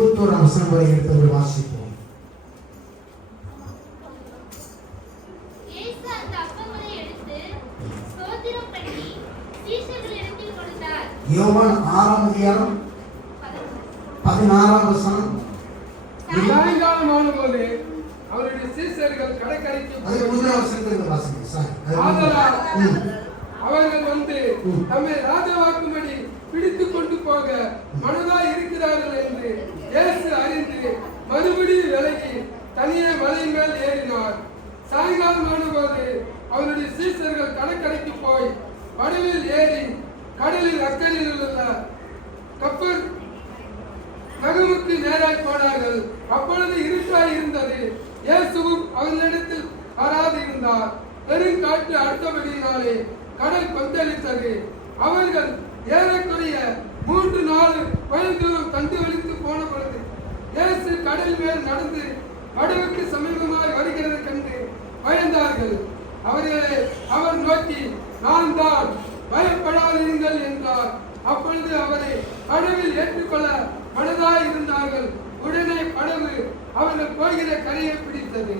21 வசனம் வரை எடுத்து வாசிப்போம். யோவான் 6ஆம் அதிகாரம் 16ஆம் வசனம். சாயங்காலம் ஆனபோது அவருடைய சீஷர்கள் கடற்கரைக்கு அவர்கள் வந்து தம்மை ராஜாவாக்கும்படி பிடித்துக் கொண்டு போக மனதாய் இருக்கிறார்கள் என்று இயேசு அறிந்து மறுபடியும் விலகி தனியே மலையின் மேல் ஏறினார். சாயங்காலம் ஆனபோது அவருடைய சீஷர்கள் கடற்கரைக்கு போய் படவில் ஏறி கடலில் அக்கறையில் உள்ள கப்பல் நகமுக்கு நேராய் போனார்கள். அப்பொழுது இருட்டாய் இருந்தது. இயேசுவும் அவர்களிடத்தில் வராது இருந்தார். பெருங்காற்று அடுத்தபடியினாலே கடல் கொந்தளித்தது. அவர்கள் ஏறக்குறைய 3-4 மைல் தூரம் கண்டு வலித்து போன பொழுது இயேசு கடல் மேல் நடந்து படகுக்கு சமீபமாய் வருகிறது கண்டு பயந்தார்கள். அவர் நோக்கி, நான் தான், பயப்படாதீர்கள் என்றார். அப்பொழுது அவரை கடலில் ஏற்றுக்கொள்ள மனதாய் இருந்தார்கள். உடனே படகு அவர்கள் போகிற கரையை பிடித்தது.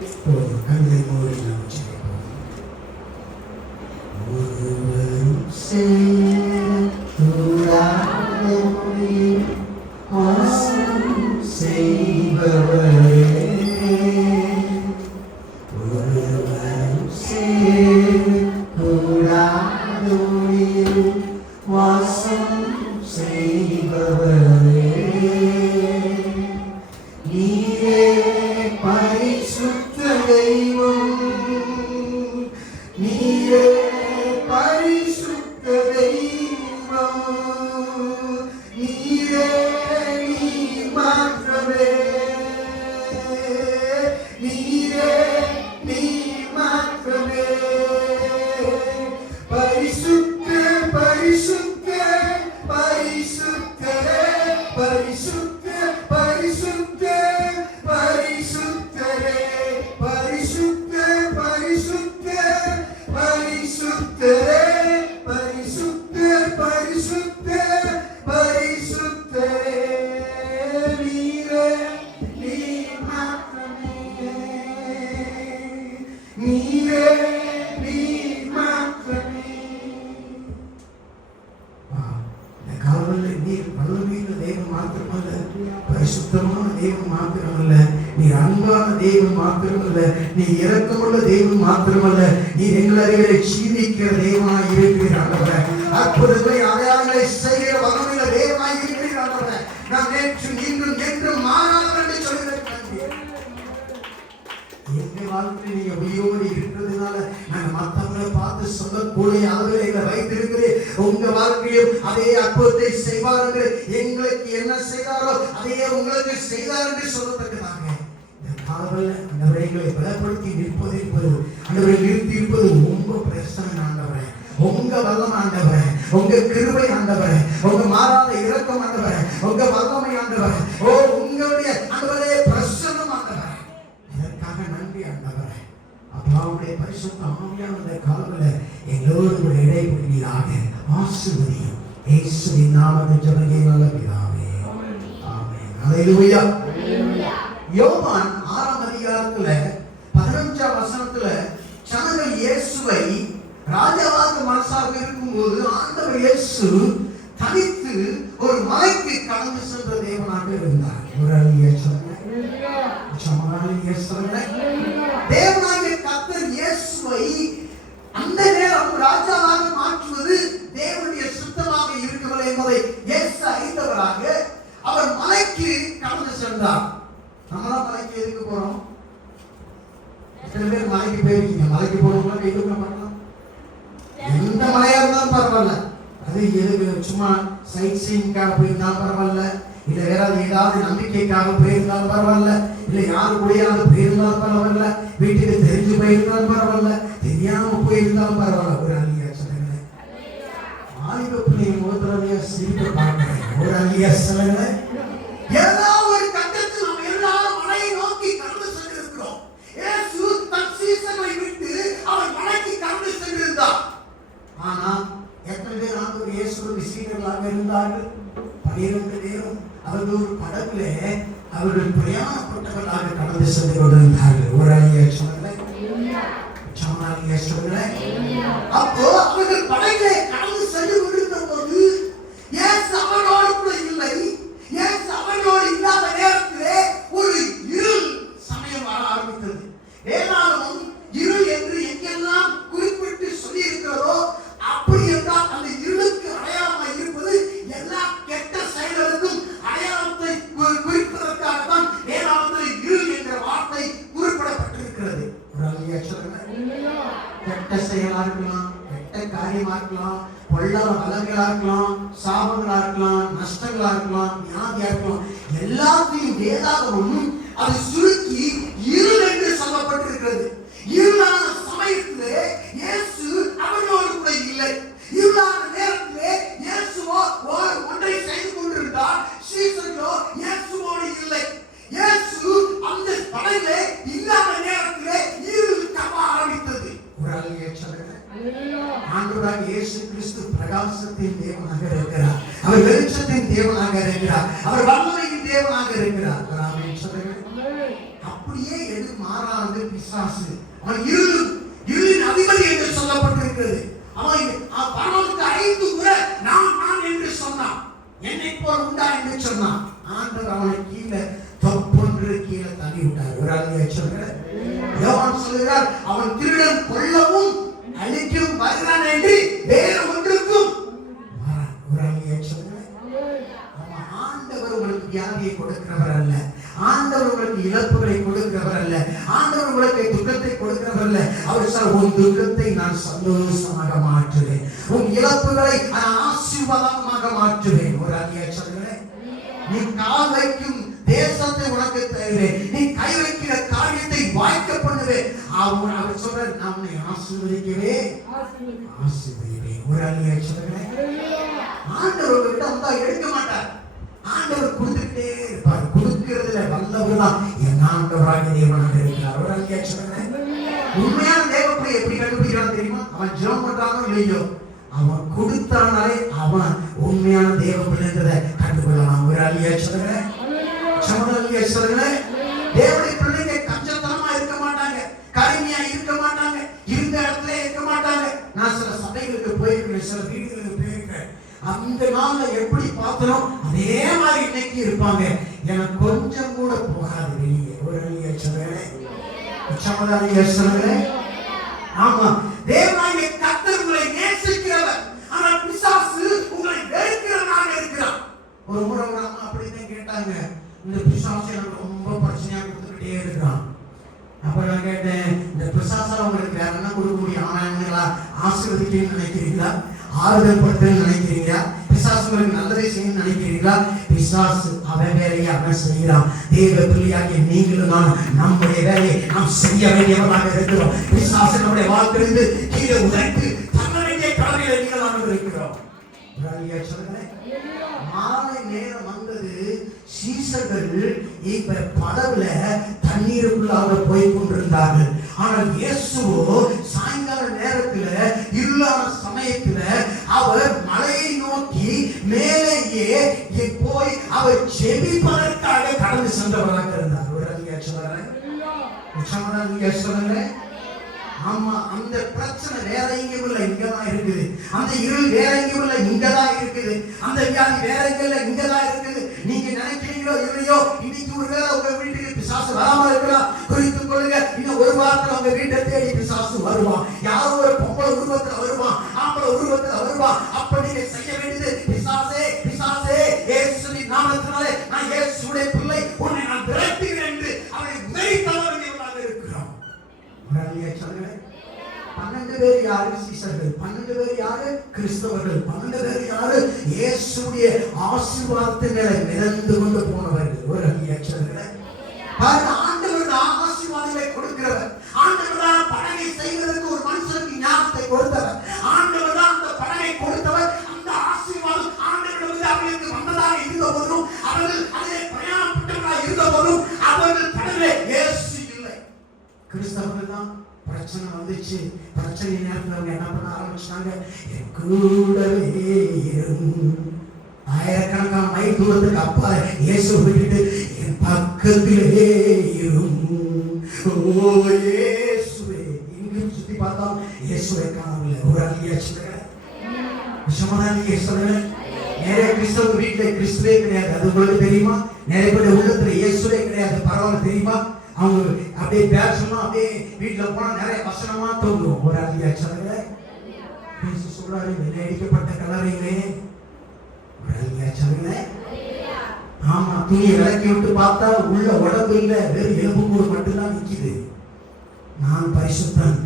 பரிசுத்தமான தேவன் மாத்திரமல்ல, நீ அன்பான தேவன் மாத்திரமல்ல, நீ இரக்கமுள்ள தேவன் மாத்திரமல்ல, நீ எங்கள் அறிவிலை ஜீவிக்கிற தேவனாய் இருக்கிறார். அற்புதங்களை அடையாளங்களை செய்கிற வகையில தேவனாய் இருக்கிறார். நான் நேற்று இன்றும் என்றும் மாறாதவர் என்று சொல்கிறேன். எங்க வாழ்க்கையில் நீங்க உயிரோடு இருக்கிறதுனால நாங்க மற்றவங்களை பார்த்து சொல்லக்கூடிய அளவில் எங்களை வைத்திருக்கிறேன். உங்க வாழ்க்கையில் அதே அற்புதத்தை செய்வார் என்று எங்களுக்கு என்ன செய்தாரோ அதையே உங்களுக்கு செய்தார் என்று சொல்லத்தக்கதாக இந்த காவல் அந்தவரைகளை பலப்படுத்தி நிற்பது என்பது அந்தவரை நிறுத்தி இருப்பது உங்க பிரச்சனை ஆண்டவரே, உங்க வல்லம் ஆண்டவரே, உங்க கிருபை ஆண்டவரே, உங்க மாறாத இரக்கம் ஆண்டவரே, உங்க வல்லமை ஆண்டவரே, ஓ உங்களுடைய ஆண்டவரே பிரசன்னம் ஆண்டவரே, இதற்காக நன்றி ஆண்டவரே. அப்பாவுடைய பரிசுத்த ஆவியான காலங்களில் எங்களோடு கூட இடைபெறுவீராக. ஆசீர்வதியும் இயேசுவின் நாமத்தில் ஜெபம் நல்ல பிதாவே, ஆமென். அல்லேலூயா. யோவான் 6ஆம் அதிகாரத்துல 15ஆம் வசனத்துல ஜனங்கள் இயேசுவை ராஜாவாக மனசாக இருக்கும்போது ஆண்டவர் இயேசு தனித்து ஒரு மலைக்கு கடந்து சென்ற தேவனாக இருந்தார். தேவனாகிய கர்த்தர் இயேசுவை அந்த நேரம் ராஜாவாக மாற்றுவது தேவனுடைய சுத்தமாக இருக்கவில்லை என்பதை இயேசு அறிந்தவராக அவர் மலைக்கு கடந்து சென்றார். நம்மளாம் மலைக்கு எதுக்கு போறோம்? சில பேர் மலைக்கு போயிருக்கீங்க. மலைக்கு போறவங்க எதுக்கு பண்ணலாம்? எந்த மலையா இருந்தாலும் பரவாயில்ல, அது எதுக்கு சும்மா சைட் சீயிங்காக போயிருந்தாலும் பரவாயில்ல, இல்ல வேற ஏதாவது நம்பிக்கைக்காக போயிருந்தாலும் பரவாயில்ல, இல்ல யாரு கூடயாவது போயிருந்தாலும் பரவாயில்ல, வீட்டுக்கு தெரிஞ்சு போயிருந்தாலும் பரவாயில்ல, தெரியாம போயிருந்தாலும் பரவாயில்ல. ஒரு அலியா சொல்லுங்க, ஆய்வு பிள்ளை முதல்ல சிரிக்க பார்க்கிறேன். ஒரு அலியா சொல்லுங்க. ஏதாவது ஒரு கட்டத்தில் நாம் எல்லாரும் மலையை நோக்கி கடந்து சென்றிருக்கிறோம். இயேசு தன் சீசனை விட்டு அவர் மலைக்கு கடந்து சென்றிருந்தார். ஆனா எத்தனை பேர் ஆண்டவர் இயேசுவின் சீடர்களாக இருந்தார்கள்? 12 பேர் தெரியும். அவர்கள் ஒரு படகுல அவர்கள் பிரயாணப்பட்டவர்களாக கடந்து சென்று கொண்டிருந்தார்கள். ஒரு அழிய சொல்லுங்களேன், சொல்லுங்களேன். அப்போ அவர்கள் படகுல கடந்து சென்று கொண்டிருந்த போது இயேசு அவர்களோடு கூட இல்லை. இயேசு அவர்களோடு இல்லாத நேரத்திலே ஒரு இருள் சமயம் வர ஆரம்பித்தது. வேதாகமம் இருள் என்று எங்கெல்லாம் குறிப்பிட்டு சொல்லி இருக்கிறதோ அப்படி என்றால் அந்த இருளுக்கு அடையாளமாக இருப்பது எல்லா கெட்ட செயல்களுக்கும் அடையாளத்தை குறிப்பதற்காகத்தான் வேதாகமத்தில் இருள் என்ற வார்த்தை குறிப்பிடப்பட்டிருக்கிறது. கெட்ட செயலா இருக்கலாம், கெட்ட காரியமா இருக்கலாம், பொல்லாத வளங்களா இருக்கலாம், சாபங்களா இருக்கலாம், நஷ்டங்களா இருக்கலாம், வியாதியா இருக்கலாம், எல்லாத்தையும் வேதாகமம் அது சுருக்கி இருள் என்று சொல்லப்பட்டிருக்கிறது. இருளான சமயத்திலே இயேசு அவர்களோடு கூட இல்லை. இருளான நேரத்திலே இயேசுவோ ஒன்றை செய்து கொண்டிருந்தார், சீசர்களோ இயேசுவோடு இல்லை. இயேசு அந்த படகிலே இல்லாத நேரத்திலே இருள் கவ ஆரம்பித்தது. ஒரு அழகிய சொல்லுங்க, ஆண்டவராகிய இயேசு கிறிஸ்து பிரகாசத்தின் தேவனாக இருக்கிறார். அவர் வெளிச்சத்தின் தேவனாக இருக்கிறார். அவர் வல்லமையின் தேவனாக இருக்கிறார். அப்படியே எது மாறாது பிசாசு. அவன் இருளின் அதிபதி என்று சொல்லப்பட்டிருக்கிறது. அவன் பரலோகத்தை அழைத்து கூட நான் என்று சொன்னான். என்னை போல் உண்டா என்று சொன்னான். ஆண்டவர் அவனை கீழே தொப்பொன்று கீழே தள்ளி விட்டார். ஒரு அழகிய சொல்லுங்க, யோவான் சொல்கிறார், அவன் திருடன் கொல்லவும் அழிக்கும் வருகிறான் என்று வேறு ஒன்றுக்கும் வரான். ஒரு அழகிய சொல்லுங்க, ஆண்டவர் உங்களுக்கு வியாதியை கொடுக்கிறவர் அல்ல. ஆண்டவர் உங்களுக்கு இழப்புகளை கொடுக்கிறவர் அல்ல. ஆண்டவர் உங்களுக்கு துக்கத்தை கொடுக்கிறவர் அல்ல. அவர் சார், உன் துக்கத்தை நான் சந்தோஷமாக மாற்றுவேன், உன் இழப்புகளை ஆசீர்வாதமாக மாற்றுவேன். ஒரு அழகிய சொல்லுங்க, நீ கால் வைக்கும் தேசத்தை உனக்கு தருவேன், நீ கை வைக்கிற காரியத்தை வாய்க்க பண்ணுவேன். அவர் சொல்ற, நான் உன்னை ஆசீர்வதிக்கவே ஆசீர்வதிப்பேன். ஒரு அழகிய சொல்லுங்க, ஆண்டவர் கிட்ட வந்தா எடுக்க மாட்டார். ஆண்டவர் கொடுத்துட்டே இருப்பார். கொடுக்கிறதுல வல்லவர் தான் என் ஆண்டவராகிய தேவனாக இருக்கிறார். ஒரு அழகிய சொல்லுங்க, உண்மையான தேவனை எப்படி கண்டுபிடிக்கிறான் தெரியுமா? அவன் ஜெபம் பண்றானோ இல்லையோ, அவன் கொடுத்தானாலே அவன் உண்மையான தேவ பிள்ளைன்றதை கண்டுகொள்ளலாம். ஒரு அழகிய சொல்லுங்க, சமூக சொல்லுங்க, தேவனுடைய பிள்ளைங்க கஞ்சத்தனமா இருக்க மாட்டாங்க, கருமையா இருக்க மாட்டாங்க, இருந்த இடத்துல இருக்க மாட்டாங்க. நான் சில சபைகளுக்கு போயிருக்கிறேன், சில வீடுகளுக்கு போயிருக்கிறேன். அந்த நாள்ல எப்படி பார்த்தோம் அதே மாதிரி இன்னைக்கு இருப்பாங்க. எனக்கு கொஞ்சம் கூட போகாது வெளியே. ஒரு அழகிய சொல்லுங்க, சமூக சொல்லுங்க. ஆமா, தேவனாகிய கர்த்தர் உங்களை நேசிக்கிறவர், ஆனால் பிசாசு உங்களை வெறுக்கிறவனாக இருக்கிறான். ஒரு முறை ஒரு அம்மா அப்படிதான் கேட்டாங்க, இந்த பிசாசு எனக்கு ரொம்ப பிரச்சனையா கொடுத்துக்கிட்டே இருக்கிறான். அப்ப நான் கேட்டேன், இந்த பிசாசால உங்களுக்கு வேற என்ன கொடுக்க முடியும்? ஆனா ஆசீர்வதிக்கணும்னு நினைக்கிறீங்களா? ஆறுதல் படுத்தணும்னு நினைக்கிறீங்களா? பிசாசு உங்களுக்கு நல்லதை செய்யணும்னு நினைக்கிறீங்களா? பிசாசு அவன் வேலையை அவன் செய்யறான். தேவ பிள்ளையாகிய நீங்களும் நான் நம்முடைய வேலையை நாம் செய்ய வேண்டியவர்களாக இருக்கிறோம். பிசாசு நம்முடைய வாழ்க்கையிலிருந்து கீழே உதைத்து தன்ன வேண்டிய கடமையில நீங்களாக இருக்கிறோம். மாலை நேரம் வந்தது. சீசர்கள் இப்ப படகுல தண்ணீருக்குள்ளாக போய் கொண்டிருந்தார்கள். ஆனால் இயேசுவோ சாயங்கால நேரத்துல இருளான சமயத்துல அவர் மலையை நோக்கி மேலேயே போய் அவர் ஜெபிப்பதற்காக கடந்து சென்றவராக இருந்தார். ஒரு அழகிய சொல்லுங்க. ஆமா, அந்த பிரச்சனை வேற எங்கேயும் இல்லை, இங்கதான் இருக்குது. அந்த இருள் வேற எங்கேயும் இல்லை, இங்கதான் இருக்குது. அந்த வியாதி வேற எங்க இல்லை, இங்கதான் இருக்குது. நீங்க நினைக்கிறீங்களோ இல்லையோ, இன்னைக்கு ஒருவேளை உங்க வீட்டுக்கு பிசாசு வராம இருக்கலாம். குறித்துக் கொள்ளுங்க, இன்னும் ஒரு வாரத்துல உங்க வீட்டை தேடி பிசாசு வருவான். யாரோ ஒரு பொம்பளை உருவத்துல வருவான், ஆம்பளை உருவத்துல வருவான். அப்ப நீங்க செய்ய வேண்டியது, பிசாசே பிசாசே இயேசுவின் நாமத்தினாலே நான் இயேசுவுடைய பிள்ளை, உன்னை நான் விரட்டுகிறேன் என்று அவரை உதைத்தவர்களாக இருக்கிறோம். 12 பேர் யாரு? சீசர்கள். 12 பேர் யாரு? கிறிஸ்தவர்கள். 12 பேர் யாரு? இயேசுடைய ஆசீர்வாதத்தின் மேல மிதந்து கொண்டு போனவர்கள். ஒரு அங்கீகாரங்களை ஆண்டவர் ஆசீர்வாதங்களை கொடுக்கிறவர். ஆண்டவர் தான் படகை செய்வதற்கு ஒரு மனுஷனுக்கு ஞானத்தை கொடுத்தவர். ஆண்டவர் தான் அந்த படகை கொடுத்தவர். அந்த ஆசீர்வாதம் ஆண்டவரிடம் அவர்களுக்கு வந்ததாக இருந்த போதும், அவர்கள் அதிலே பிரயாணப்பட்டவர்களாக இருந்த போதும், அவர்கள் படகிலே இயேசு இல்லை. கிறிஸ்தவர்கள் தான் பிரச்சனை வந்துச்சு. பிரச்சனை நேரத்தில் அவங்க என்ன பண்ண ஆரம்பிச்சாங்க? கூடவே ஆயிரக்கணக்கான மைல் தூரத்துக்கு அப்பா இயேசு விட்டுட்டு என் பக்கத்திலே இரும். ஓ இயேசுவே. இங்கும் சுத்தி பார்த்தா இயேசுவை காணவில்லை. ஒரு அல்லியா சொல்லுங்க. விஷமதானியே சொல்லுங்க. நிறைய கிறிஸ்தவ வீட்டுல கிறிஸ்துவே கிடையாது. அது உங்களுக்கு தெரியுமா? நிறைய பேர் உள்ளத்துல இயேசுவே கிடையாது. பரவாயில்ல தெரியுமா? அவங்க அப்படியே பேசணும்னா அப்படியே வீட்டுல போனா நிறைய வசனமா தோன்றும். ஒரு அல்லியா சொல்லுங்க. இயேசு சொல்றாரு, வெள்ளையடிக்கப்பட்ட கலரையிலே. ஒரு அல்லியா சொல்லுங்க. ஆமா, துணியை விளக்கி விட்டு பார்த்தா உள்ள உடம்பு இல்ல, வெறும் எலும்பு கூடு மட்டும்தான் நிக்குது. நான் பரிசுத்தன்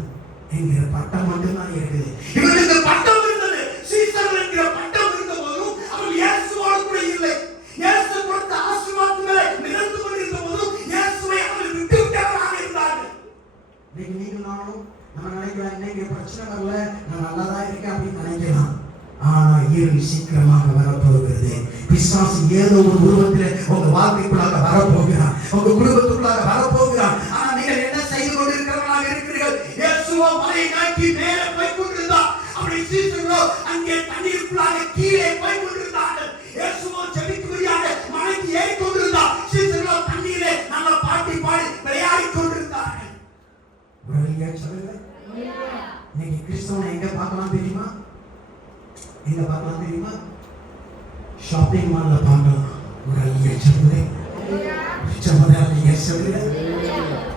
என்கிற பட்டம் மட்டும்தான் இருக்குது. இவனுக்கு பட்டம் இருந்தது, சீசர்கள் என்கிற பட்டம் இருந்த போதும் அவன் இயேசுவோடு கூட இல்லை. இயேசு கொடுத்த ஆசீர்வாதங்களை நிகழ்ந்து கொண்டிருந்த போதும் இயேசுவை அவர்கள் விட்டு விட்டவராக இருந்தார்கள். இன்னைக்கு நீங்க நானும் நம்ம நினைக்கலாம், இன்னைக்கு பிரச்சனை வரல, நான் நல்லாதான் இருக்கேன் அப்படின்னு நினைக்கலாம். ஆனா இருள் சீக்கிரமாக வரப்போகிறது. பிசாசு ஏதோ ஒரு உருவத்தில் உங்க வாழ்க்கைக்குள்ளாக வரப்போகிறான், உங்க குடும்பத்துக்குள்ளாக வரப்போகிறான். ஆனா நீங்கள் என்ன செய்து கொண்டிருக்கிறவர்களாக இருக்கிறீர்கள்? இயேசுவோ மலையை நோக்கி மேலே போய் கொண்டிருந்தார். அப்படி சீசர்களோ அங்கே தண்ணீருக்குள்ளாக கீழே போய் கொண்டிருந்தார்கள். இயேசுவோ ஜெபிக்கும்படியாக மலைக்கு ஏறி கொண்டிருந்தார். சீசர்களோ தண்ணீரே நல்ல பாட்டி பாடி விளையாடி கொண்டிருந்தார்கள். இன்னைக்கு கிறிஸ்தவனை எங்க பார்க்கலாம் தெரியுமா? எங்க பார்க்கலாம் தெரியுமா? ஷாப்பிங் மால்ல பார்க்கலாம். ஒரு அல்லியா சொல்லுங்க.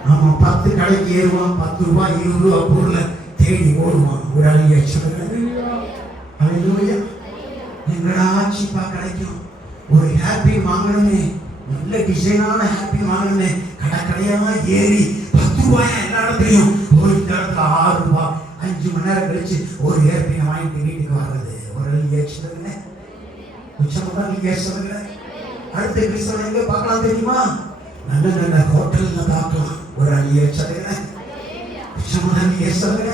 ஆமா, 10 கடைக்கு ஏறுவான், 10 ரூபாய் 20 ரூபாய் பொருளை தேடி ஓடுவான். ஒரு அல்லியா சொல்லுங்க. ஹல்லேலூயா. எங்கடா சீப்பா கிடைக்கும்? ஒரு ஹேப்பி வாங்கணுமே, நல்ல டிசைனான ஹேப்பி வாங்கணுமே, கடையா ஏறி 10 ரூபாயா எல்லா இடத்துலையும். ஒரு இடத்துல 6 ரூபாய். 5 மணி நேரம் கழிச்சு ஒரு ஹேப்பியை வாங்கிட்டு வீட்டுக்கு வர்றது. ஒரு அல்லியா சொல்லுங்க. உச்சமதான் நீங்க சொல்லுங்க. அடுத்த கிறிஸ்தவனை எங்க பார்க்கலாம் தெரியுமா? நல்ல நல்ல ஹோட்டல்ல பார்க்கலாம். ஒரு அல்லியா சொல்லுங்க. உச்சமதான் நீங்க சொல்லுங்க.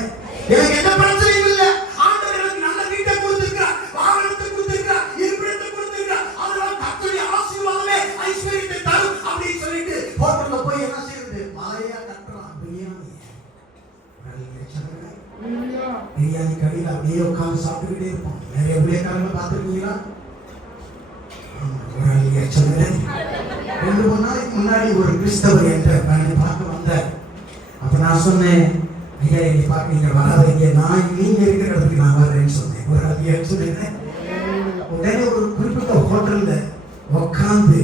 எனக்கு எந்த பிரச்சனையும் இல்லை. ஆண்டவர் எனக்கு நல்ல வீட்டை கொடுத்திருக்கிறார், வாகனத்தை கொடுத்திருக்கிறார், இருப்பிடத்தை கொடுத்திருக்கிறார். அதெல்லாம் கர்த்தருடைய ஆசீர்வாதமே ஐஸ்வரியத்தை தரும் அப்படின்னு சொல்லிட்டு ஹோட்டல்ல போய் என்ன செய்யறது? மாலையா கட்டலாம் பிரியாணி. ஒரு அல்லியா சொல்லுங்க. பிரியாணி கடையில் அப்படியே உட்கார்ந்து சாப்பிட்டுக்கிட்டே இருப்போம். நிறைய பிள்ளைக்காரங்க பார்த்துருக்கீங்களா? ஒரு அல்லியா சொல்லுங்க. 2 நாளைக்கு முன்னாடி ஒரு கிறிஸ்தவர் என்ற பார்க்க வந்தார். அப்ப நான் சொன்னேன், ஐயா என்னை பார்க்க நீங்க வராதீங்க, நான் நீங்க இருக்கிற இடத்துக்கு நான் வர்றேன்னு சொன்னேன். ஒரு அல்லியா சொல்லுங்க. உடனே ஒரு குறிப்பிட்ட ஹோட்டல்ல உட்காந்து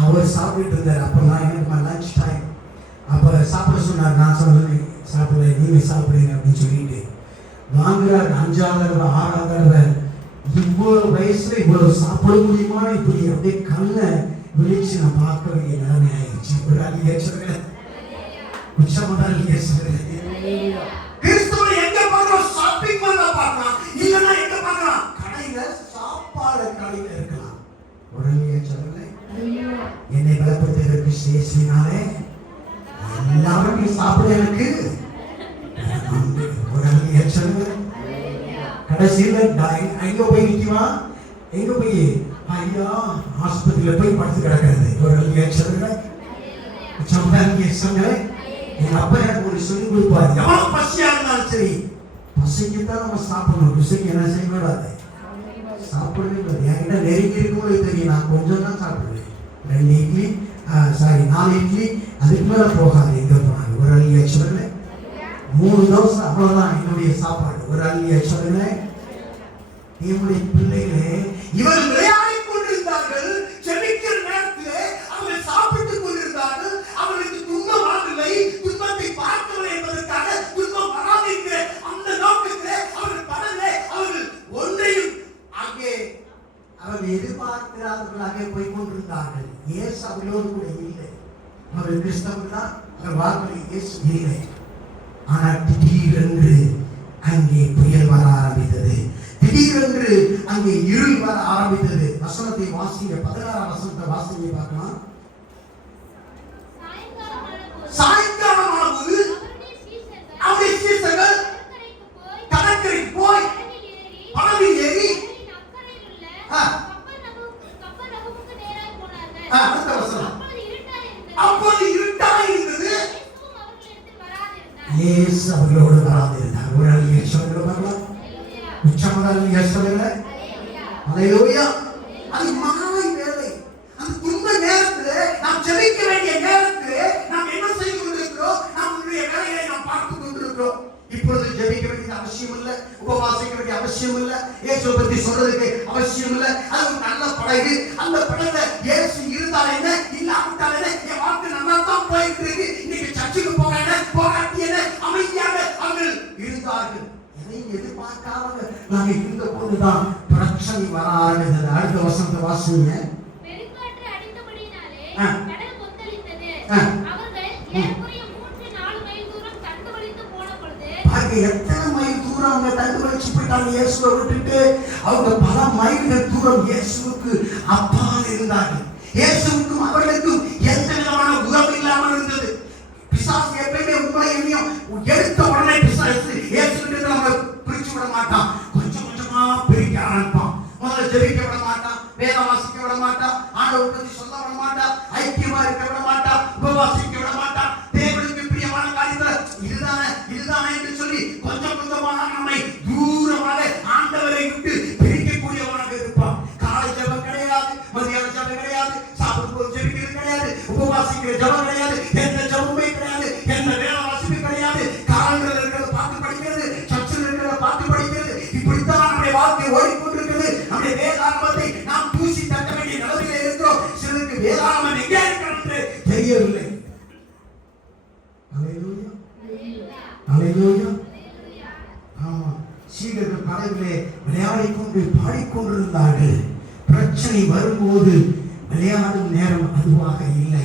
அவர் சாப்பிட்டு இருந்தார். அப்ப நான் எனக்கு லஞ்ச் டைம். அப்ப சாப்பிட சொன்னார். நான் சொன்னேன் சாப்பிடல, நீங்க சாப்பிடுங்க அப்படின்னு சொல்லிட்டு வாங்குறாரு. 5ஆவது தடவை 6ஆவது தடவை. இவ்வளவு வயசுல இவ்வளவு சாப்பிட முடியுமா? இப்படி அப்படியே கண்ணை விழிச்சு நான் பார்க்க வேண்டிய நிலைமை ஆயிடுச்சு. ஒரு அல்லியா சொல்லுங்க. உச்சமதான் அல்லியா சொல்லுங்க. கிறிஸ்துவை எங்க பார்க்கலாம்? ஷாப்பிங் மால்ல பார்க்கலாம், இல்லைன்னா எங்க பார்க்கலாம்? கடையில, சாப்பாடு கடையில இருக்கலாம். ஒரு அல்லியா சொல்லுங்க. என்னை பலப்படுத்துவதற்கு சேசினாலே எல்லாரும் சாப்பிட எனக்கு. ஒரு அல்லியா சொல்லுங்க. கடைசியில் எங்க போய் நிற்குமா? எங்க போய்? ஐயா ஆஸ்பத்திரியில போய் படுத்து கிடக்கிறது. ஒரு அல்லியா சொல்லுங்க. சொல்லுங்க. எங்க அப்பா எனக்கு ஒரு சொல்லி கொடுப்பாரு, எவ்வளவு பசியா இருந்தாலும் சரி, பசிக்குத்தான் நம்ம சாப்பிடணும், ருசிக்கு என்ன செய்யக்கூடாது, சாப்பிடவே கூடாது. என்கிட்ட நெருங்கி இருக்கும்போது தெரியும், நான் கொஞ்சம் தான் சாப்பிடுவேன். 2 இட்லி 4 இட்லி, அதுக்கு மேல போகாது. எங்க போனாங்க? ஒரு அல்லியா சொல்லுங்க. 3 தோசை அவ்வளவுதான் என்னுடைய சாப்பாடு. ஒரு அல்லியா சொல்லுங்க. என்னுடைய பிள்ளைகளே, இவர்கள் விளையாடி கொண்டிருந்தார்கள். ஜெபிக்கிற நேரத்திலே அவர்கள் சாப்பிட்டுக் கொண்டிருந்தார்கள். அவர்களுக்கு துன்பம் வரவில்லை, துன்பத்தை பார்க்கவில்லை என்பதற்காக துன்பம் வராது என்கிற அந்த நோக்கத்திலே அவர்கள் படலே அவர்கள் ஒன்றையும் அங்கே அவர்கள் எதிர்பார்க்கிறார்களாக போய் கொண்டிருந்தார்கள். இயேசு அவர்களோடு கூட இல்லை. அவர்கள் கிறிஸ்தவர்கள் தான், அவர்கள் வாழ்க்கையில் இயேசு இல்லை. ஆனால் திடீரென்று அங்கே புயல் வர ஆரம்பித்தது. திடீரென்று அங்கே இருள் வர ஆரம்பித்தது. வசனத்தை வாசிங்க, 16ஆம் வசனத்தை வாசிங்க பார்க்கலாம். சாயங்காலமானபோது அவருடைய சீசர்கள் கடற்கரைக்கு போய் படவில் ஏறி அடுத்த வசனம், அப்போது இருட்டாய் இருந்தது, இயேசு அவர்களோடு வராதிருந்தார். ஒரு அல்லியா சொல்லுங்க பார்க்கலாம். உச்சமதால் அல்லியா சொல்லுங்க. ஹல்லேலூயா. அவசியம் இல்ல. இயேசுவை பத்தி சொல்றதுக்கு அவசியம் இல்ல. அது ஒரு நல்ல படகு. அந்த படகுல இயேசு இருந்தால் என்ன, இல்லாவிட்டால் என்ன, என் வாழ்க்கை நல்லா தான் போயிட்டு இருக்கு. இன்னைக்கு சர்ச்சுக்கு போகாட்டி என்ன, அமைதியாக அவர்கள் இருந்தார்கள். எதையும் எதிர்பார்க்காதவங்க நாங்க இருந்த போதுதான் பிரச்சனை வர ஆரம்பித்தது. அடுத்த வசனத்தை வாசிங்க. பெருங்காற்று அடித்தபடியினாலே ஆ. கடல் கொந்தளித்தது. ஆ. அவர்கள் ஏறக்குறைய 3-4 மைல் தூரம் தண்டு வலித்து போன பொழுது பாருங்க, எத்தனை மைல் தூரம் அவங்க தண்டு வலிச்சு போயிட்டாங்க இயேசுவை விட்டுட்டு. அவங்க பல மைல்கள் தூரம் இயேசுவுக்கு அப்பால் இருந்தார்கள். இயேசுவுக்கும் அவர்களுக்கும் எந்த விதமான உறவு இல்லாமல் இருந்தது. பிசாசு எப்பயுமே உங்களை என்னையும் எடுத்த உடனே பிசாசு இயேசுவிட்டு நம்மளை பிரிச்சு விட மாட்டான். கொஞ்சம் கொஞ்சமா பிரிக்க ஆரம்பிப்பான். முதல்ல ஜெபிக்க விட மாட்டான், வேதம் வாசிக்க விட மாட்டான், ஆண்டவரை பத்தி சொல்ல விட மாட்டான், ஐக்கியமா இருக்க விட மாட்டான், உபவாசிக்க விட மாட்டான், தேவனுக்கு பிரியமான காரியத்தை இதுதானே என்று சொல்லி கொஞ்சம் கொஞ்சமாக நம்மை தூரமாக ஆண்டவரை விட்டு பிரிக்கக்கூடியவனாக இருப்பான். காலை ஜெபம் கிடையாது, மதியான ஜெபம் கிடையாது, சாப்பிடும் போது ஜெபிக்கிறது கிடையாது, உபவாசிக்கிற ஜெபம் கிடையாது, எந்த ஜெபமே கிடையாது, எந்த வேத வாசிப்பு கிடையாது, காலங்கள் இருக்கிறத பார்த்து படிக்கிறது, சர்ச்சில் இருக்கிறத பார்த்து படிக்கிறது. இப்படித்தான் நம்முடைய வாழ்க்கை ஓடிக்கொண்டிருக்கிறது. நம்முடைய வேதாகமத்தை நாம் தூசி தட்ட வேண்டிய நிலைமையில இருக்கிறோம். சிலருக்கு வேதாகமம் எங்கே இருக்கிறது என்று தெரியவில்லை. அல்லேலூயா, அல்லேலூயா. ஆமா, சீடர்கள் படகிலே விளையாடிக் கொண்டு பாடிக்கொண்டிருந்தார்கள். பிரச்சனை வரும்போது விளையாடும் நேரம் அதுவாக இல்லை.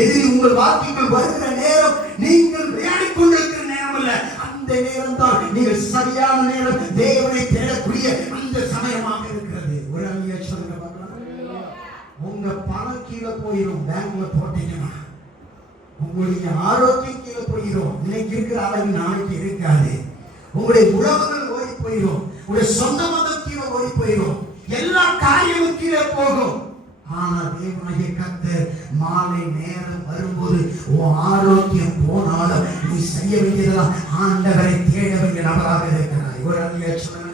எதிரி உங்கள் வாழ்க்கைக்குள் வருகிற நேரம் நீங்கள் விளையாடிக் கொண்டிருக்கிற நேரம் அல்ல. அந்த நேரம் தான் நீங்கள் சரியான நேரம், தேவனை தேடக்கூடிய அந்த சமயமாக இருக்கிறது. ஒரு அழிய சொல்லுங்க பார்க்கலாம். உங்க பணம் கீழே போயிடும் பேங்க்ல போட்டீங்கன்னா. உங்களுடைய ஆரோக்கியம் கீழே போயிடும். இன்னைக்கு இருக்கிற அளவு நாளைக்கு இருக்காது. உங்களுடைய உறவுகள் ஓடி போயிடும். உங்களுடைய சொந்த மதம் கீழே ஓடி போயிடும். எல்லா காரியமும் கீழே போகும். ஆனா தேவனாகிய கர்த்தர் மாலை நேரம் வரும்போது உன் ஆரோக்கியம் போனாலும் நீ செய்ய வேண்டியதெல்லாம் ஆண்டவரை தேட வேண்டிய நபராக இருக்கிறாய். ஒரு அழிய சொல்லுங்க.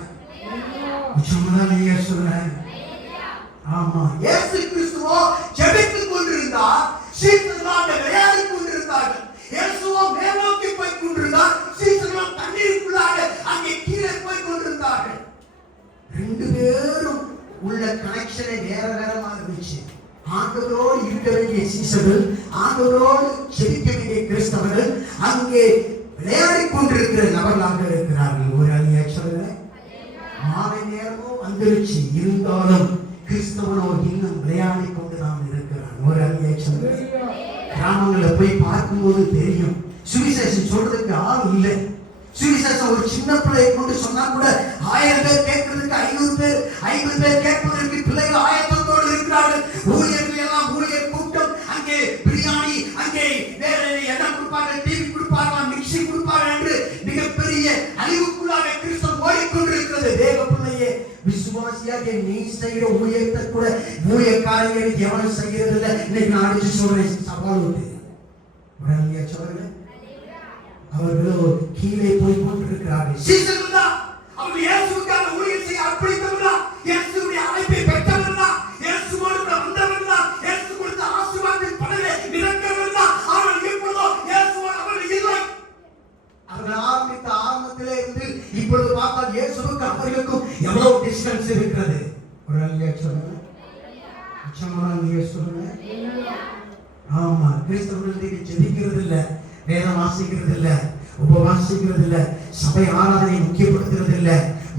ஆமா, இயேசு கிறிஸ்துவோ ஜெபித்துக் கொண்டிருந்தார். சீசர்களாக விளையாடிக் கொண்டிருந்தார்கள். இயேசுவோ மேல்நோக்கி போய் கொண்டிருந்தார். சீசர்களும் தண்ணீருக்குள்ளாக அங்கே கீழே போய் கொண்டிருந்தார்கள். ரெண்டு பேரும் உள்ள கனெக்ஷனே வேற வேறமாக இருந்துச்சு. ஆண்டவரோடு இருக்க வேண்டிய சீசர்கள், ஆண்டவரோடு செபிக்க வேண்டிய கிறிஸ்தவர்கள் அங்கே விளையாடிக் கொண்டிருக்கிற நபர்களாக இருக்கிறார்கள். ஒரு அழிய சொல்லுங்க. மாலை நேரமும் வந்துருச்சு, இருந்தாலும் கிறிஸ்தவனோ இன்னும் விளையாடி கொண்டு நாம் இருக்கிறான். ஒரு அழிய சொல்லுங்க. கிராமங்களில் போய் பார்க்கும்போது தெரியும், சுவிசேஷம் சொல்றதுக்கு ஆள் இல்லை. சுவிசேஷம் ஒரு சின்ன பிள்ளையை கொண்டு சொன்னா கூட 1000 பேர் கேட்கறதுக்கு 500 பேர் கேட்பதற்கு பிள்ளைகள் ஆயத்தத்தோடு இருக்கிறார்கள். ஊழியர்கள் எல்லாம் ஊழியர் கூட்டம், அங்கே பிரியாணி, அங்கே வேற எண்ணெய் கொடுப்பாங்க, டிவி கொடுப்பாங்க, மிக்சி கொடுப்பாங்க என்று மிகப்பெரிய அழிவுக்குள்ளாக கிறிஸ்தவம் ஓடிக்கொண்டிருக்கிறது. தேவ பிள்ளையே, விசுவாசியாக நீ செய்கிற ஊழியத்தை கூட ஊழியக்காரங்களுக்கு எவனும் செய்கிறது இல்லை. இன்னைக்கு நான் அடிச்சு சொல்றேன், சவால் உண்டு. உடனே சொல்றேன், அவர்களோ கீழே போய் கொண்டிருக்கிறார்கள். சீசர்கள் தான் அவர்கள் இயேசுவுக்காக ஊழியம் செய்ய அர்ப்பணித்தவர்களா, இயேசுவுடைய அழைப்பை பெற்றவர்களா, இயேசுவோடு கூட வந்தவர்களா, இயேசு கொடுத்த ஆசீர்வாதத்தின் பலனை நிரந்தரவர்களா. அவர்கள் இப்பொழுதோ இயேசுவோடு அவர்கள் இல்லை. அவர்கள் ஆரம்பித்த ஆரம்பத்திலே இருந்து இப்பொழுது பார்த்தால் இயேசுவுக்கு அவர்களுக்கும் எவ்வளவு டிஸ்டன்ஸ் இருக்கிறது. ஒரு அழிய சொல்லுங்க. சொல்லுங்க. ஆமா, கிறிஸ்தவர்கள் ஜெபிக்கிறது இல்லை, வேதம் வாசிக்கிறது இல்ல, உபவாசிக்கிறது இல்ல, சபை ஆராதனை முக்கியப்படுத்துறது இல்ல,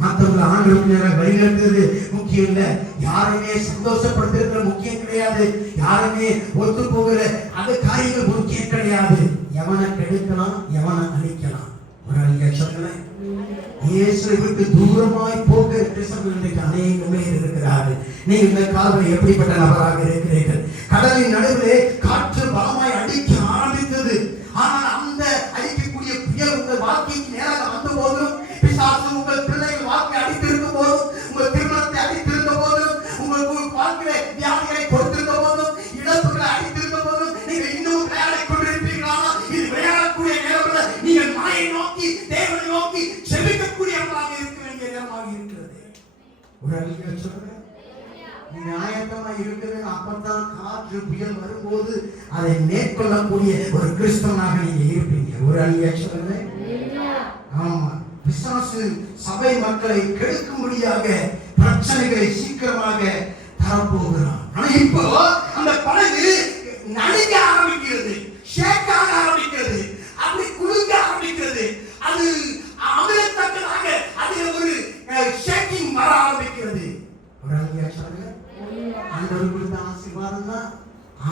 மற்றவங்களை ஆண்டுக்கு நேரம் வழிநடத்துறது முக்கியம் இல்ல, யாருமே சந்தோஷப்படுத்துறது முக்கியம் கிடையாது, யாருமே ஒத்து போகிற அந்த காரியங்கள் முக்கியம் கிடையாது. எவனை கெடுக்கலாம், எவனை அழிக்கலாம். ஒரு அழிய சொல்லுங்களேன். இயேசுவை விட்டு தூரமாய் போகிற கிறிஸ்தவர்கள் இன்றைக்கு அநேகமே இருக்கிறார்கள். நீங்க இந்த காலத்தில் எப்படிப்பட்ட நபராக இருக்கிறீர்கள்? கடலின் நடுவிலே காற்று பலமாய் அடிக்க ஆரம்பித்தது. ஆனால் அந்த அடிக்கக்கூடிய புயல் உங்கள் வாழ்க்கைக்கு நேராக வந்த போதும், பிசாசு உங்கள் பிள்ளைகள் வாழ்க்கை அடித்திருந்த போதும், உங்கள் திருமணத்தை அடித்திருந்த போதும், உங்கள் வாழ்க்கையில வியாதிகளை கொடுத்திருந்த போதும், இழப்புகளை அடித்திருந்த போதும், நீங்கள் இன்னும் விளையாடிக் கொண்டிருப்பீர்களா? இது விளையாடக்கூடிய நேரம். நீங்கள் மலையை நோக்கி, தேவனை நோக்கி செபிக்கக்கூடியவர்களாக இருக்க வேண்டிய நேரமாக இருக்கிறது. ஒரு அழிய சொல்றேன், நீங்க ஆயத்தமா இருக்கிறது. அப்பதான் காற்று புயல் வரும்போது அதை மேற்கொள்ளக்கூடிய ஒரு கிறிஸ்தவனாக நீங்க இருப்பீங்க. ஒரு அழிய சொல்றேன். ஆமா, பிசாசு சபை மக்களை கெடுக்கும்படியாக பிரச்சனைகளை சீக்கிரமாக தரப்போகிறான். ஆனா இப்போ அந்த படகு நடுங்க ஆரம்பிக்கிறது, ஷேக் ஆக ஆரம்பிக்கிறது, அப்படி குலுங்க ஆரம்பிக்கிறது. அது அமிலத்தக்கதாக அதில் ஒரு ஷேக்கிங் வர ஆரம்பிக்கிறது. ஒரு ஆண்டவர் கொடுத்த ஆசீர்வாதம் தான்.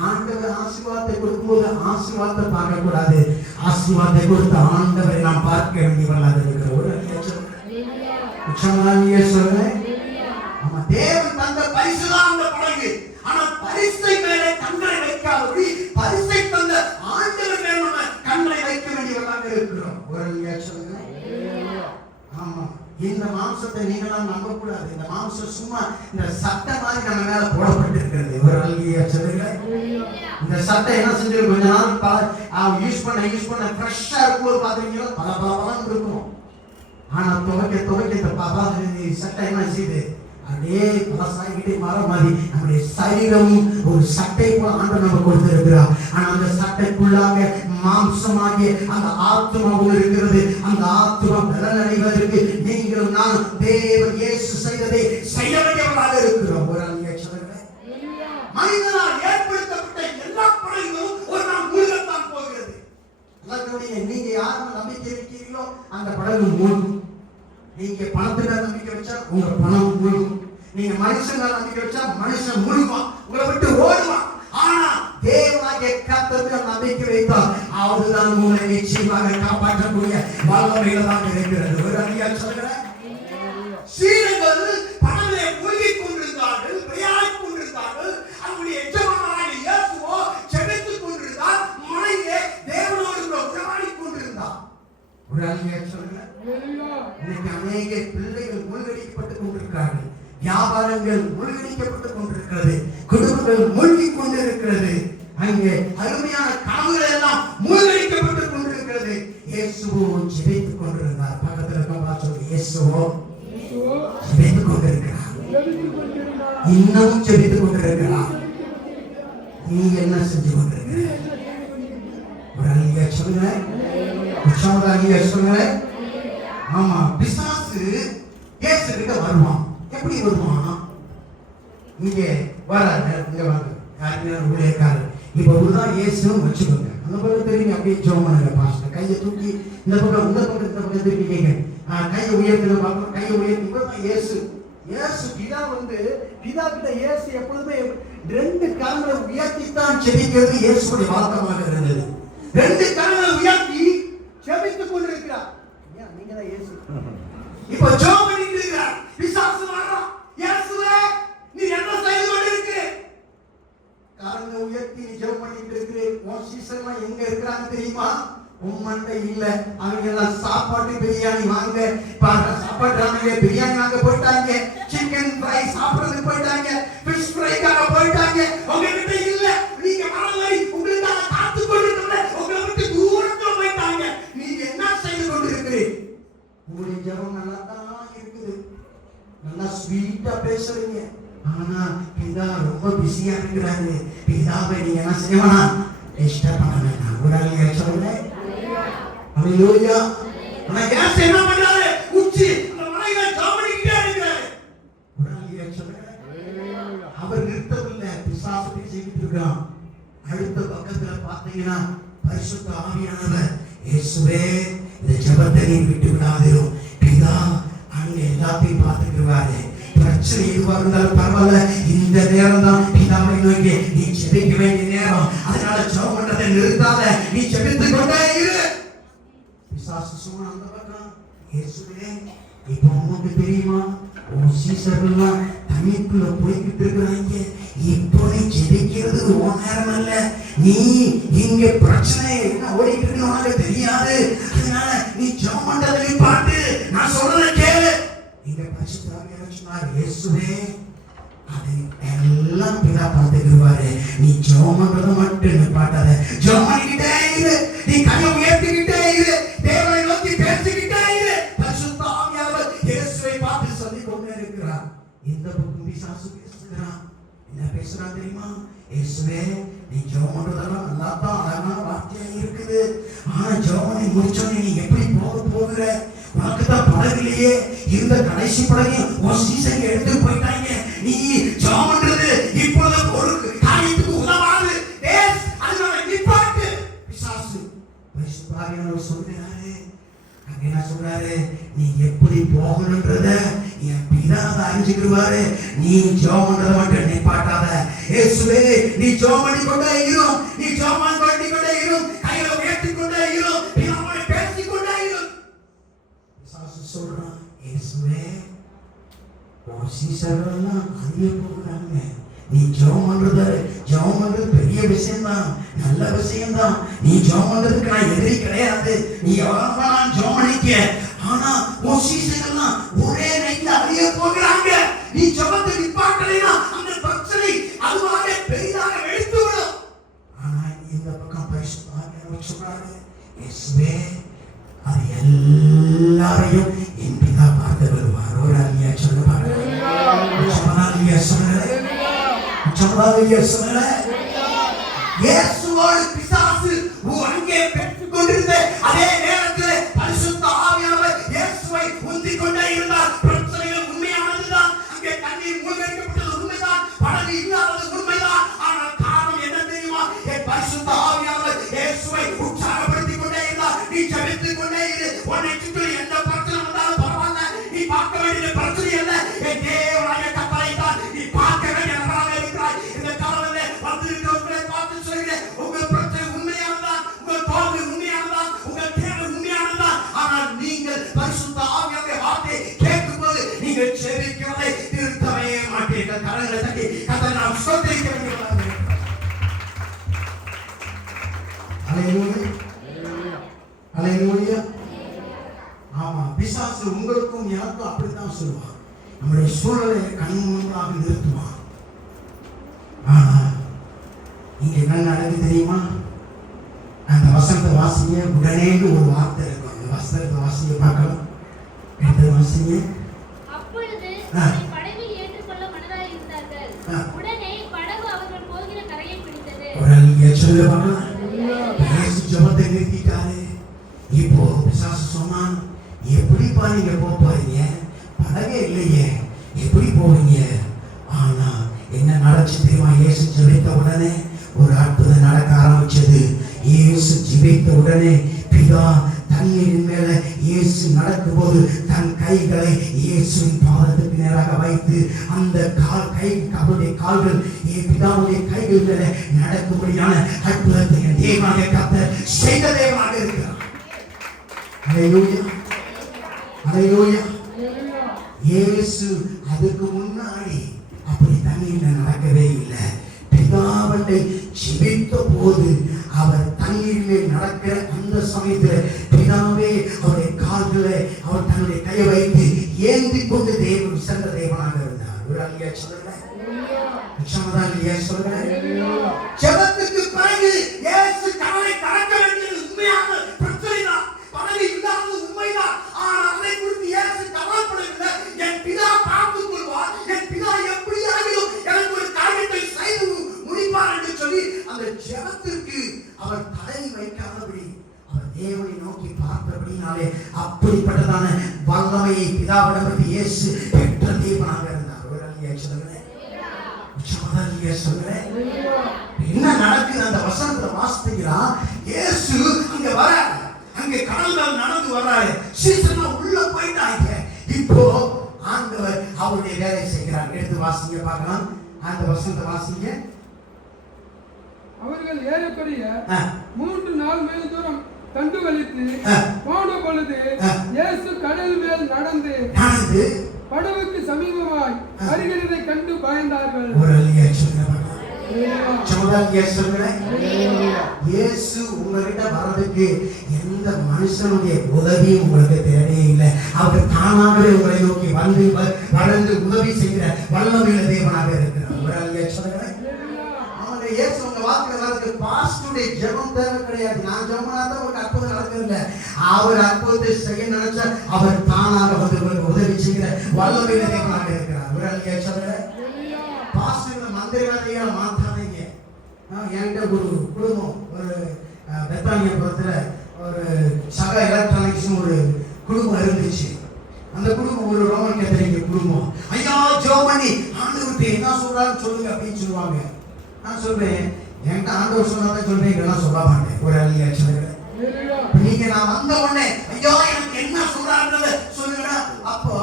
ஆண்டவர் ஆசீர்வாதத்தை கொடுக்கும்போது ஆசீர்வாதத்தை பார்க்க கூடாது, ஆசீர்வாதத்தை கொடுத்த ஆண்டவரை நாம் பார்க்க வேண்டியவர்களாக இருக்கிற ஒரு சொல்றேன். ஆமா, தேவன் தந்த பரிசுதான் அந்த படகு. ஆனா பரிசை மேலே கண்களை வைக்காதபடி பரிசை தந்த ஆண்டவர் மேல் நம்ம கண்களை வைக்க வேண்டியவர்களாக இருக்கிறோம். ஒரு சொல்லுங்க. ஆமா, இந்த மாம்சத்தை நீங்களாம் நம்ப கூடாது. இந்த மாம்சம் சும்மா இந்த சட்டை மாதிரி நம்ம மேல போடப்பட்டிருக்கிறது. ஒரு அழகிய சொல்லுங்க. இந்த சட்டை என்ன செஞ்சு கொஞ்ச நாள் யூஸ் பண்ண ஃப்ரெஷ்ஷா இருக்கும்போது பாத்தீங்கன்னா பல பலன்னு இருக்கும். ஆனா துவைக்க இந்த சட்டை என்ன செய்யுது, அப்படியே பலசாகிட்டே மர மாதிரி நம்முடைய சரீரம் ஒரு சட்டை போல ஆண்டவர் நம்ம கொடுத்திருக்கிறார். ஆனா அந்த சட்டைக்குள்ளாக மாம்சமாகிய அந்த ஆத்துமாவும் இருக்கிறது. அந்த ஆத்துமா பலனடைவதற்கு நீங்களும் நான் தேவன் இயேசு செய்ததை செய்ய வேண்டியவர்களாக இருக்கிறோம். ஒரு மனிதனால் ஏற்படுத்தப்பட்ட எல்லா படைகளும் ஒரு நாள் மூழ்கத்தான் போகிறது. நீங்க யாரும் நம்பிக்கை வைக்கிறீங்களோ அந்த படகு மூழ்கும். நீங்க பணத்துல நம்பிக்கை வச்சா உங்க பணம் மூழ்கும். நீங்க மனுஷன் நம்பிக்கை வச்சா மனுஷன் மூழ்குவான், உங்களை விட்டு ஓடுவான். ஆனா தேவனாகிய கர்த்தருக்கு நம்பிக்கை வைத்தால் அவர்தான் உங்களை நிச்சயமாக காப்பாற்றக்கூடிய வல்லமையில்தான் இருக்கிறது. ஒரு அடியா சொல்கிறேன். சீடர்கள் பணமே மூழ்கிக் கொண்டிருந்தார்கள், விளையாடிக் கொண்டிருந்தார்கள். அவருடைய எஜமானராகிய இயேசுவோ ஜெபித்துக் கொண்டிருந்தார், மனைவியே தேவனோடு உறவாடிக் கொண்டிருந்தார். ஒரு அடியா சொல்கிறேன். இன்னைக்கு அநேக பிள்ளைகள் மூழ்கடிக்கப்பட்டுக் கொண்டிருக்கிறார்கள், வியாபாரங்கள் மூழ்கடிக்கப்பட்டுக் கொண்டிருக்கிறது, குடும்பங்கள் மூழ்கிக் கொண்டிருக்கிறது, அங்கே அருமையான கனவுகள் எல்லாம் மூழ்கடிக்கப்பட்டுக் கொண்டிருக்கிறது. இயேசுவோ ஜெபித்துக் கொண்டிருந்தார். பக்கத்தில் இருக்கவங்க சொல்லி, இயேசுவோ ஜெபித்துக் கொண்டிருக்கிறார், இன்னமும் ஜெபித்துக் கொண்டிருக்கிறார். நீ என்ன செஞ்சு கொண்டிருக்கிற? ஒரு அழகிய சொல்லுங்க, உற்சாக சொல்லுங்க. ஆமா, பிசாசு இயேசு கிட்ட வருவான். எப்படி வருவான்? இங்க வராது, இங்க வாங்க, யாருமே ஊழியக்காரர். இப்ப ஒருதான் இயேசுன்னு வச்சுக்கோங்க. அந்த பக்கம் தெரியுங்க, அப்படியே ஜெபம் பண்ணுங்க. பாஸ்டர் கையை தூக்கி இந்த பக்கம் திருப்பி கேங்க, கையை உயர்த்து பார்க்கணும். கையை உயர்த்தி இப்பதான் இயேசு பிதா பிதா கிட்ட இயேசு எப்பொழுதுமே ரெண்டு கரங்களை உயர்த்தித்தான் செபிக்கிறது இயேசுடைய வழக்கமாக இருந்தது. ரெண்டு கரங்களை உயர்த்தி செபித்துக் கொண்டிருக்கிறார். நீங்க தான் இயேசு. இப்ப ஜெபம் பண்ணிட்டு இருக்கிறார். பிசாசு வரான். இயேசுவே, நீ என்ன செய்து கொண்டிருக்கிற? கரங்களை உயர்த்தி நீ ஜெபம் பண்ணிட்டு இருக்கிற. உன் சீசர்லாம் எங்க இருக்கிறாங்க தெரியுமா? உம்மண்டை இல்ல. அவங்க எல்லாம் சாப்பாட்டு பிரியாணி வாங்க, சாப்பாட்டு பிரியாணி வாங்க போயிட்டாங்க, சிக்கன் ஃப்ரை சாப்பிடுறதுக்கு போயிட்டாங்க, ஃபிஷ் ஃப்ரைக்காக போயிட்டாங்க. உங்ககிட்ட இல்ல. நீங்க வரலை, உங்களுக்காக காத்து கொண்டிருக்கல, உங்களை விட்டு தூரத்துல போயிட்டாங்க. நீங்க என்ன செய்து கொண்டிருக்கிறீங்க? உங்களுடைய ஜெபம் நல்லா தான் இருக்குது, நல்லா ஸ்வீட்டா பேசுறீங்க. ஆனா பிதா ரொம்ப பிஸியா இருக்கிறாரு. பிதாவை நீங்க என்ன செய்யணும்னா டிஸ்டர்ப் பண்ண வேண்டாம். உடனே சொல்லுங்க. ஹalleluya. ஆனா இயேசு என்ன பண்றாரு? உச்சி அந்த மலையில ஜெபம்பண்ணிட்டே இருக்கிறாரு. உடனே சொல்லுங்க. அவர் நிறுத்தவில்லை, பிசாசு பேசிக்கிட்டு இருக்கான். அடுத்த பக்கத்துல பாத்தீங்கன்னா பரிசுத்த ஆவியானவர், இயேசுவே இந்த ஜெபத்தை நீ விட்டு விடாதீரும். பிதா அங்க எல்லாத்தையும் பார்த்துக்கிறாரு. பிரச்சனை எதுவா இருந்தாலும் பரவாயில்ல, இந்த நேரம் தான் பிதாவை நோக்கி நீ ஜெபிக்க வேண்டிய நேரம். அதனால ஜெபம் பண்றதை நிறுத்தாத, நீ ஜெபித்துக் கொண்டே இரு. பிசாசு சும்மா அந்த பக்கம், இயேசுவே இப்போ உங்களுக்கு தெரியுமா, உன் சீசர்கள்லாம் தண்ணிக்குள்ள போய்கிட்டு இருக்கிறாங்க. இப்போ நீ ஜெபிக்கிறது உன் நேரம் அல்ல. நீ இங்க பிரச்சனை என்ன ஓடிட்டு இருக்கு உனக்கு தெரியாது. அதனால நீ ஜெபம் பண்றதை நிப்பாட்டு, நான் சொல்றதை கேளு. இங்க பரிசுத்த ஆவியானவர் சொன்னார், இயேசுவே அதை எல்லாம் பிதா பார்த்துக்குவாரு. நீ ஜெபம் பண்றதை மட்டும் நிப்பாட்டாத, ஜெபம் பண்ணிக்கிட்டே இரு. நீ கையை உயர்த்திக்கிட்டே இரு, தேவனை நோக்கி பேசிக்கிட்டே இரு. பரிசுத்த ஆவியானவர் இயேசுவை பார்த்து சொல்லி கொண்டே இருக்கிறார். இந்த பக்கம் பிசாசு பேசுகிறான். என்ன பேசுறான் தெரியுமா? இயேசுவே நீ ஜெபம் பண்றதெல்லாம் நல்லா தான் அழகான வார்த்தையா இருக்குது. ஆனா ஜெபம் முடிச்சோடனே நீ எப்படி போகிற? உனக்கு தான் படகுலையே இருந்த கடைசி படகையும் உன் சீசன் எடுத்து போயிட்டாங்க. நீ ஜெபம் பண்றது இப்பொழுது ஒரு காரியத்துக்கு உதவாது. அதனால நிப்பாட்டு. பிசாசு பரிசுத்தாவியானவர் சொல்றாரு, அங்க என்ன சொல்றாரு, நீ எப்படி போகணும்ன்றத என் பிதா அறிஞ்சுக்கிடுவாரு. நீ ஜெபம் பண்றத மட்டும் நிப்பாட்டாத. இயேசுவே நீ ஜெபம் பண்ணி கொண்டே இரு, நீ ஜெபம் பண்ணி கொண்டே இரு, கையில உயர்த்தி கொண்டே இரு, பிதாவோட பேசி கொண்டே இரு. பிசாசு சொல்றான், இயேசுவே உன் சீசர்கள் எல்லாம் அழிய போகிறாங்க. நீ ஜெபம் பண்றது பெரிய விஷயம்தான், நல்ல விஷயம்தான். நீ ஜெபம் பண்றதுக்கு நான் எதிரி கிடையாது. நீ எவ்வளவு நான் ஜெபம் பண்ணிக்க. ஆனா உன் சீசர்கள் எல்லாம் ஒரே நைட்ல அழிய போகிறாங்க. நீ ஜெபத்தை நிப்பாட்டலைன்னா அந்த பிரச்சனை அதுவாக பெரிதாக வெடித்து விடும். ஆனா இந்த பக்கம் பரிசுத்தவான்கள் சொல்றாங்க, இயேசுவே அது எல்லாரையும் என் பிதா பார்த்து வருவார். ஒரு அலியா சொல்லுவாங்க, இயேசுவோடு பிசாசு அங்கே பெற்றுக் கொண்டிருந்த அதே நேரத்தில் பரிசுத்த ஆவியானவர் இயேசுவை உந்திக் கொண்டே இருந்தார். பிரச்சனைகள் உண்மையானதுதான், அங்கே தண்ணீர் மூழ்கடிக்கப்பட்டது உண்மைதான், படகு இல்லாதது உண்மைதான். ஆனால் காரணம் என்ன தெரியுமா? பரிசுத்த ஆவியானவர் இயேசுவை உற்சாகப்படுத்திக் கொண்டே இருந்தார். நீ ஜெபித்துக் கொண்டே இரு, உன்னை சுற்றி எந்த பிரச்சனை வந்தாலும் பரவாயில்ல, நீ பார்க்க வேண்டிய பிரச்சனை அல்ல, என் தேவனாய கர்த்தரை தான் நீ பார்க்க வேண்டியவராக இருக்கிறாய். இந்த காலத்திலே வந்திருக்கிறவர்களை பார்த்து சொல்கிறேன், உங்கள் பிரச்சனை உண்மையானதான், உங்கள் தோல்வி உண்மையானதான், உங்கள் தேவை உண்மையானதான். ஆனால் நீங்கள் பரிசுத்த ஆவியானவருடைய வார்த்தையை கேட்கும்போது நீங்கள் ஜெபிக்கிறதை நிறுத்தவே மாட்டீர்கள். கரங்களை தட்டி கர்த்தரை நாம் ஸ்தோத்திரிக்க வேண்டியவராக இருக்கிறோம். ஹல்லேலூயா, ஹல்லேலூயா. ஆமா, பிசாசு உங்களுக்கும் எனக்கும் அப்படித்தான் சொல்லுவான். நம்முடைய சூழலை கண்முன்பாக நிறுத்துவான். ஆனா இங்க என்ன நடக்குது தெரியுமா? அந்த வசனத்தை வாசிங்க, உடனே ஒரு வார்த்தை இருக்கும். அந்த வசனத்தை வாசிங்க பார்க்கலாம். எடுத்து வாசிங்க. அப்பொழுது படகில் ஏற்றுக்கொள்ள மனதாய் இருந்தார்கள். உடனே படகு அவர்கள் போகிற கரையை பிடித்தது. ஒரு சொல்ல பார்க்கலாம். இயேசு ஜெபத்தை நிறுத்திட்டாரு. இப்போ பிசாசு சொன்னான், எப்படிப்பா நீங்க போறீங்க? படகே இல்லையே, எப்படி போவீங்க? ஆனா என்ன நடந்துச்சு தெரியுமா? இயேசு ஜெபித்த உடனே ஒரு அற்புதம் நடக்க ஆரம்பிச்சது. இயேசு ஜெபித்த உடனே பிதா தண்ணீரின் மேல இயேசு நடக்கும்போது தன் கைகளை இயேசுவின் பாதத்துக்கு நேராக வைத்து அந்த அவருடைய கால்கள் பிதாவுடைய கைகள் மேல நடக்கும்படியான அற்புதத்தை தேவனாக கர்த்தர் செய்த தேவனாக இருக்கிறார். ஹல்லேலூயா, ஹல்லேலூயா. இயேசு அதுக்கு முன்னாடி அப்படி தண்ணீர்ல நடக்கவே இல்லை. பிதாவண்டை ஜெபித்த போது அவர் தண்ணீரில் நடக்கிற அந்த சமயத்தில் பிதாவே அவருடைய கால்களை அவர் தன்னுடைய கையை வைத்து ஏந்தி கொண்டு தேவன் சென்ற தேவனாக இருந்தார். ஒரு அல்லையா சொல்லுங்க, சொல்லுங்க. ஜெபத்துக்கு பிறகு இயேசு கடலை கடக்க வேண்டியது உண்மையான பிரச்சனை தான், படகு இல்லாதது உண்மைதான். ஆனால் அதை குறித்து இயேசு கவலைப்படவில்லை. என் பிதா பார்த்துக் கொள்வார், என் பிதா எப்படியாகிலும் எனக்கு ஒரு காரியத்தை செய்து முடிப்பார் என்று சொல்லி அந்த ஜெபத்திற்கு அவர் தடை வைக்காதபடி அவர் தேவனை நோக்கி பார்த்தபடினாலே அப்படிப்பட்டதான வல்லமையை பிதாவிடமிருந்து இயேசு பெற்ற தேவனாக இருந்தார். ஒரு அல்லையா சொல்லுங்க, என்ன நடக்குது? அந்த வசனத்தை வாசித்தீங்களா? இயேசு அங்க வராரு, அங்க கடல்கள் நடந்து வர்றாரு, சீசன்ல உள்ள போயிட்டாங்க. இப்போ ஆண்டவர் அவருடைய வேலை செய்கிறார். எடுத்து வாசிங்க பார்க்கலாம். அந்த வசனத்தை வாசிங்க. அவர்கள் ஏறக்குறைய 3 நாள் மேல் தூரம் கண்டு வலித்து போன பொழுது இயேசு கடல் மேல் நடந்து படகுக்கு சமீபமாய் வருகிறதை கண்டு பயந்தார்கள். இயேசு உங்ககிட்ட வர்றதுக்கு எந்த மனுஷனுடைய உதவியும் உங்களுக்கு தேவையே இல்லை. அவர் தானாகவே உங்களை நோக்கி வந்து வளர்ந்து உதவி செய்கிற வல்லமையுள்ள தேவனாக இருக்கிறார். இயேசு உங்க வாக்குல வர்றதுக்கு பாஸ்டுடைய ஜெபம் தேவை கிடையாது. நான் ஜெபம்னாதான் உங்களுக்கு அற்புதம் நடக்கல. அவர் அற்புதத்தை செய்ய நினைச்சா அவர் தானாக வந்து உங்களுக்கு உதவி செய்கிற வல்லமையுள்ள தேவனாக இருக்கிறார். ஒரு அல்லையா சொல்லுங்க. பாஸ்டுகளை மந்திரவாதியா மாத்தாதீங்க. என்கிட்ட ஒரு குடும்பம், ஒரு பெத்தானியபுரத்துல ஒரு சக எலக்ட்ரானிக்ஸ் ஒரு குடும்பம் இருந்துச்சு. அந்த குடும்பம் ஒரு ரோமன் கேத்தலிக் குடும்பம். ஐயா ஜோமணி ஆண்டவர்கிட்ட என்ன சொல்றான்னு சொல்லுங்க அப்படின்னு சொல்லுவாங்க. நான் சொல்றேன், என்கிட்ட ஆண்டவர் சொன்னதை சொல்றேன், இதெல்லாம் சொல்ல மாட்டேன். ஒரு அழியாச்சு நீங்க நான் வந்த உடனே ஐயா எனக்கு என்ன சொல்றாங்கறத சொல்லுங்க. அப்போ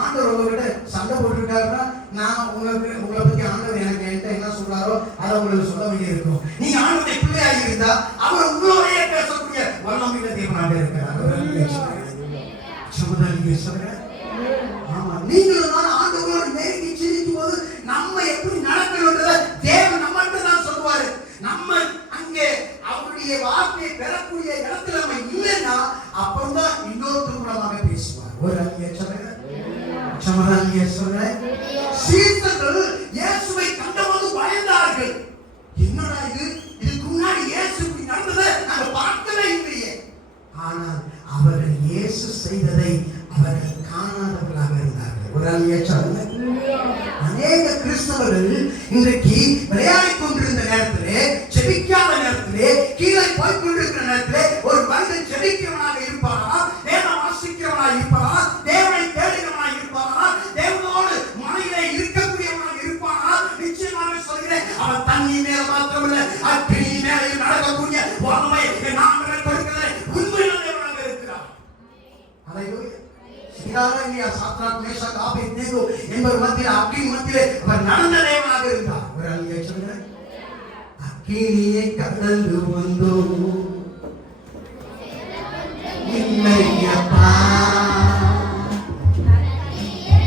ஆண்டவர் உங்ககிட்ட சண்டை போட்டுருக்காருன்னா நான் உங்களை பத்தி ஆண்டவர் எனக்கு என்கிட்ட என்ன சொல்றாரோ அதை உங்களுக்கு சொல்ல வேண்டிய இருக்கும். நீங்க ஆண்டவருடைய பிள்ளையாக இருந்தா அவர் உங்களோடய பேசக்கூடிய வல்லமையில தேவனாக இருக்கிறார். ஆமா, நீங்களும் தான் ஆண்டவரோடு நெருங்கி சிரிக்கும் போது நம்ம எப்படி நடக்கணும்ன்றத தேவன் நம்மகிட்ட தான் சொல்லுவாரு. நம்ம அங்கே அவருடைய வார்த்தையை பெறக்கூடிய இடத்துல நம்ம இல்லைன்னா அப்பதான் இன்னொரு திருமணமாக பேசுவார். ஒரு சீடர்கள் இயேசுவை கண்டபோது பயந்தார்கள். என்னடா இது, இதுக்கு முன்னாடி இயேசு இப்படி நடந்ததை நாங்க பார்க்கவே இல்லையே. ஆனால் அவர்கள் இயேசு செய்ததை அவர்கள் காணாதவர்களாக இருந்தார்கள். ஒரு அநேக கிறிஸ்தவர்கள் இன்றைக்கு விளையாடிக் கொண்டிருந்த நேரத்திலே, செபிக்காத நேரத்திலே, கீழே போய் கொண்டிருக்கிற நேரத்திலே ஒரு மனிதன் செபிக்கிறவனாக இருப்பாரா, வேதம் வாசிக்கிறவனாக இருப்பாரா, தேவனை தேடுகிறவனாக இருப்பாரா, தேவனோடு மனையிலே இருக்கக்கூடியவனாக இருப்பாரா, நிச்சயமாக சொல்கிறேன் அவன் தண்ணி மேல மாத்திரமல்ல அக்கினி மேலையும் நடக்கக்கூடிய வல்லமை நாங்கள் கொடுக்கிறதை உண்மையான தேவனாக இருக்கிறார். அல்லேலூயா. சாத்ராக் மேஷாக் ஆபேத்நேகோ என்பவர் மத்தியில் அக்கினி மத்தியிலே அவர் நடந்த தேவனாக இருந்தார். ஒரு அல்லேலூயா சொல்லுங்க. அக்கினியை கடந்து வந்தோம் இல்லையப்பா,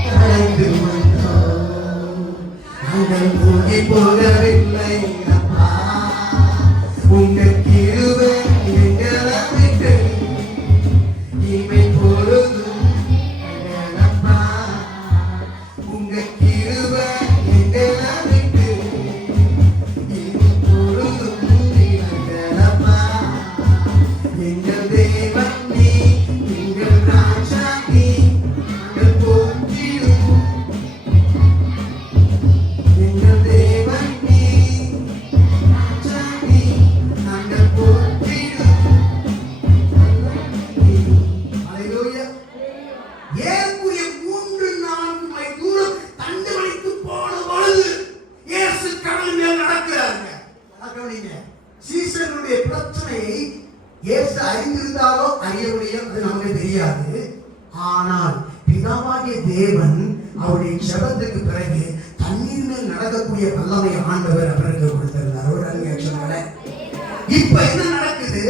கடந்து வந்தோம் நாங்கள் மூழ்கி போகவில்லை அப்பா, உங்க கிருபை எங்களை விட்டு இமை பொழுதும் அப்பா, உங்க கிருபை எங்களை விட்டு இமை பொழுதும் அப்பா, எங்கள் தேவன் நீ, எங்கள் ராஜா நீ, நாங்கள் போற்றிடும் எங்கள் தேவன் நீ, ராஜா நீ, நாங்கள் போற்றிடும். அல்லேலூயா. ஏறக்குறைய 3-4 மைல் தூரம் தண்டு வலித்து போன பொழுது இயேசு கடல் மேல் நடக்கிறாருங்க. கவனிங்க, சீசர்களுடைய பிரச்சனையை இயேசு அறிந்திருந்தாரோ அறியவில்லையோ அது நமக்கு தெரியாது. ஆனால் பிதாவாகிய தேவன் அவருடைய ஜெபத்துக்கு பிறகு தண்ணீர் மேல் நடக்கக்கூடிய வல்லமை ஆண்டவர் அவருக்கு கொடுத்திருந்தார். ஒரு அங்கேயே இப்ப என்ன நடக்குது?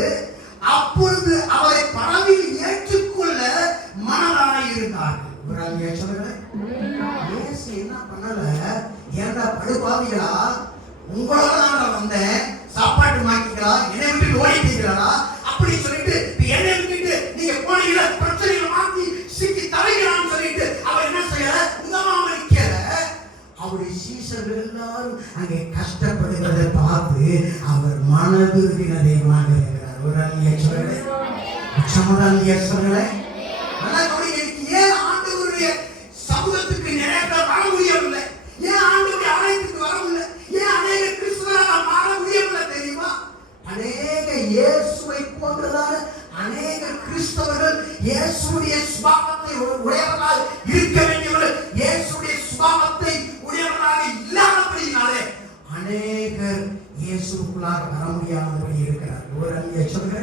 அப்பொழுது அவரை படவில் ஏற்றுக்கொள்ள மனதாய் இருந்தார்கள். ஒரு அங்கேயே இயேசு என்ன பண்ணல, ஏன்டா படுபாவிகளா, உங்களோட தான் வந்தேன், சாப்பாட்டு மாக்கிங்களா, என்னை விட்டு ஓடிட்டீங்களா அப்படி சொல்லிட்டு என்னை விட்டுட்டு நீங்க போனீங்கள பிரச்சனைகளை மாத்தி சிக்கி தவிக்கிறான்னு சொல்லிட்டு அவர் என்ன செய்யல, உதவாம நிக்கல. அவருடைய சீசர்கள் எல்லாரும் அங்கே கஷ்டப்படுகிறதை பார்த்து அவர் மனதுருகின தெய்வமாக இருக்கிறார். ஒரு அல்லேலூயா சொல்லுங்க. சமதானிய சொல்லுங்க. நல்லா கவனிங்க. ஏன் ஆண்டவருடைய சமூகத்துக்கு நிறைய பேர் வர முடியவில்லை? ஏன் ஆண்டவருடைய ஆலயத்துக்கு வர முடியல? ஏன் அநேக கிறிஸ்தவர்களால் மாற முடியவில்லை தெரியுமா? அநேக இயேசுவை போன்றதான அநேக கிறிஸ்தவர்கள் இயேசுடைய சுபாவத்தை உடையவர்களாக இருக்க வேண்டியவர்கள் இயேசுடைய சுபாவத்தை உடையவர்களாக இல்லாதபடியினாலே அநேகர் இயேசுக்குள்ளாக வர முடியாதபடி இருக்கிறார். ஒரு அல்லேலூயா சொல்லுங்க.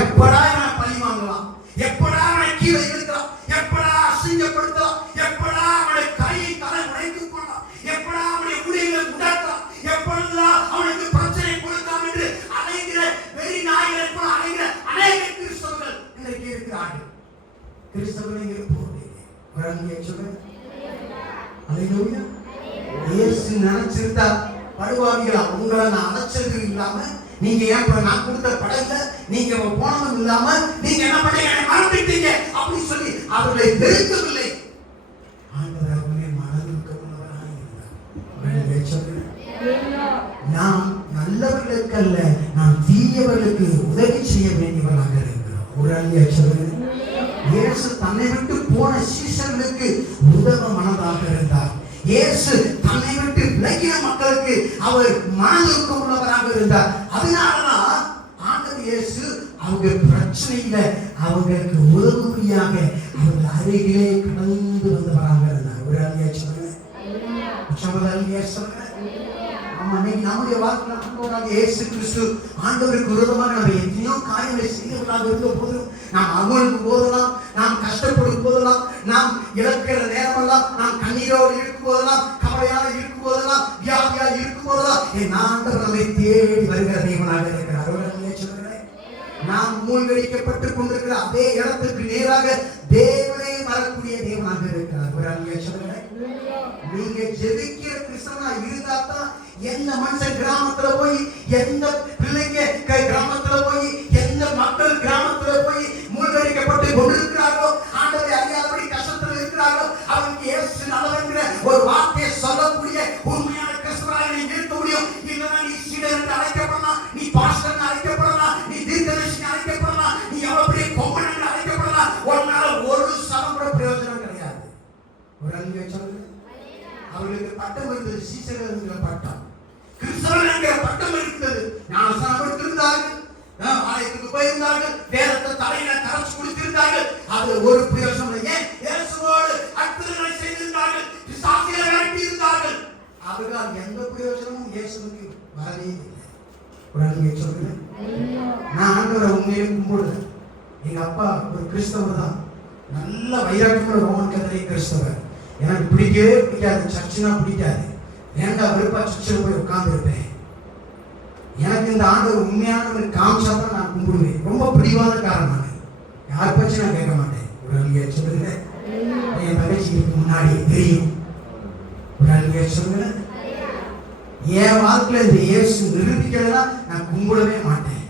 எப்படா இவனை பழி வாங்கலாம், எப்படா அவனை கீழே இழுக்கலாம், எப்படா அசிங்கப்படுத்தலாம், எப்படா அவனை கையை தலை உடைத்துக் கொள்ளலாம், எப்படா அவனை ஊழியர்களை முடக்கலாம், எப்பொழுதுதான் அவனுக்கு பிரச்சனை கொடுக்கலாம் என்று அலைகிற வெறி நாய்களை போல அலைகிற அநேக கிறிஸ்தவர்கள் இன்றைக்கு இருக்கிறார்கள். கிறிஸ்தவர்கள் இங்கே போவதில்லை. ஒரு அல்லேலூயா சொல்லுங்க. அல்லேலூயா. இயேசு நினைச்சிருந்தா படுவாவிகளா உங்களை நான் அழைச்சது இல்லாம, நீங்க ஏன் நான் கொடுத்த படத்துல நீங்க போனதும் இல்லாம நீங்க என்ன பண்ணீங்க, மறந்துட்டீங்க அப்படி சொல்லி அவர்களை வெறுக்கவில்லை. ஆண்டவர் அவர்களை மனதுக்கமுள்ளவராக இருந்தார். நாம் நல்லவர்களுக்கு அல்ல, நாம் தீயவர்களுக்கு உதவி செய்ய வேண்டியவர்களாக இருக்கிறோம். ஒரு அல்லேலூயா சொல்லுங்க. இயேசு தன்னை விட்டு போன சீசர்களுக்கு உதவ மனதாக இருந்தார். இயேசு தன்னை விட்டு விலகின மக்களுக்கு அவர் மனதுக்கம் உள்ளவராக இருந்தார். அதனாலதான் ஆண்டவர் இயேசு அவங்க பிரச்சனையில அவங்களுக்கு உதவியாக அவங்க அருகிலே கடந்து வந்து வராங்க. ஒரு அழியா சொல்லுங்க, சொல்லுங்க. ஆமா, இன்னைக்கு நம்முடைய வாழ்க்கை ஆண்டவராக இயேசு கிறிஸ்து ஆண்டவருக்கு விரோதமாக நம்ம எத்தனையோ காரியங்களை செய்யக்கூடாது இருந்த போதும், நாம் அமலும் போதெல்லாம், நாம் கஷ்டப்படும் போதெல்லாம், நாம் இழக்கிற நேரமெல்லாம், நாம் கண்ணீரோடு இருக்கும் போதெல்லாம், கவலையாக இருக்கும் போதெல்லாம், வியாதியாக இருக்கும் போதெல்லாம் என் ஆண்டவர் நம்மை தேடி வருகிற தேவனாக இருக்கிறார். சொல்லுகிறேன், நாம் மூழ்கடிக்கப்பட்டுக் கொண்டிருக்கிற அதே இடத்துக்கு நேராக தேவனே வரக்கூடிய தேவனாக இருக்கிறார். ஒரு அழியா சொல்லுகிறேன், நீங்க ஜெபிக்கிற கிறிஸ்தவனா இருந்தா தான் எந்த மனுஷன் கிராமத்துல போய், எந்த பிள்ளைங்க கிராமத்துல போய், எந்த மக்கள் கிராமத்துல போய் மூழ்கடிக்கப்பட்டு கொண்டிருக்கிறார்களோ, ஆண்டவரை அறியாதபடி கஷ்டத்துல இருக்கிறார்களோ, அவருக்கு இயேசு நல்லவங்கிற ஒரு வார்த்தையை சொல்லக்கூடிய உண்மையான கிறிஸ்தவனாக நீ இருக்க முடியும். இல்லைன்னா நீ சீடர் என்று அழைக்கப்படலாம், நீ பாஸ்டர் அழைக்கப்படலாம், நீ தீர்க்கதரிசி அழைக்கப்படலாம், நீ எவ்வளவு பெரிய கொம்பன் என்று அழைக்கப்படலாம். உன்னால ஒரு சலம் கூட பிரயோஜனம் கிடையாது. ஒரு அழிவை சொல்லுங்க, அவர்களுக்கு பட்டம் இருந்தது, சீசர்கள் என்கிற பட்டம், கிறிஸ்தவர்கள் என்கிற பட்டம் இருந்தது. ஞானஸ்நானம் இருந்தார்கள், ஆலயத்துக்கு போயிருந்தார்கள், வேதத்தை தலையில கரைச்சு குடித்திருந்தார்கள். அது ஒரு பிரயோஜனம் இல்லை. இயேசுவோடு அற்புதங்களை செய்திருந்தார்கள், பிசாசுகளை விரட்டி இருந்தார்கள். அவர்களால் எந்த பிரயோஜனமும் இயேசுவுக்கு வரவே இல்லை. ஒரு அழிவை சொல்லுங்க, நான் ஆண்டவரை உண்மையை கும்பிடுறேன். எங்க அப்பா ஒரு கிறிஸ்தவர் தான், நல்ல வைராக்கியமான ரோமன் கத்தோலிக்க கிறிஸ்தவர். எனக்கு பிடிக்கவே பிடிக்காது, சர்ச்சுனா பிடிக்காது. ஏன்டா வெறுப்பா சர்ச்சில் போய் உட்கார்ந்து இருப்பேன். எனக்கு இந்த ஆண்டவர் உண்மையான காமிச்சா தான் நான் கும்பிடுவேன். ரொம்ப பிடிவாத காரணமாக யார் பற்றி நான் கேட்க மாட்டேன். ஒரு அழியை சொல்லுங்க, என் தங்கச்சிக்கு முன்னாடி தெரியும். ஒரு அழியை சொல்லுங்க, என் வாழ்க்கையில இந்த இயேசு நிரூபிக்கிறதா நான் கும்பிடவே மாட்டேன்.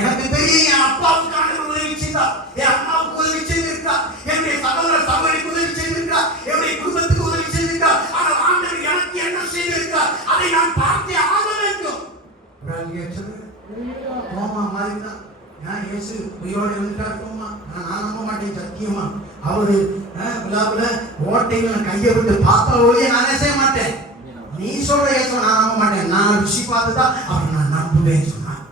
எனக்கு தெரியும் என் அப்பாவுக்கு ஆண்டவர் உதவி செய்தார், என் அம்மாவுக்கு உதவி செய்திருக்கா, என்னுடைய சகோதர சகோதரிக்கு உதவி செய்திருக்கா, என்னுடைய குடும்பத்துக்கு உதவி செய்திருக்கா. ஆனால் ஆண்டவர் எனக்கு என்ன செய்திருக்கா அதை நான் பார்த்தே ஆக வேண்டும். தோமா மாதிரி தான், நான் இயேசு உயிரோடு இருந்துட்டார் தோமா, நான் நம்ப மாட்டேன் சத்தியமா. அவரு விழாவுல ஓட்டையில கையை விட்டு பார்த்தா ஒழிய நானே செய்ய மாட்டேன். நீ சொல்ற இயேசு நான் நம்ப மாட்டேன், நான் ருசி பார்த்துதான் அவர் நான் நம்புவேன் சொன்னான்.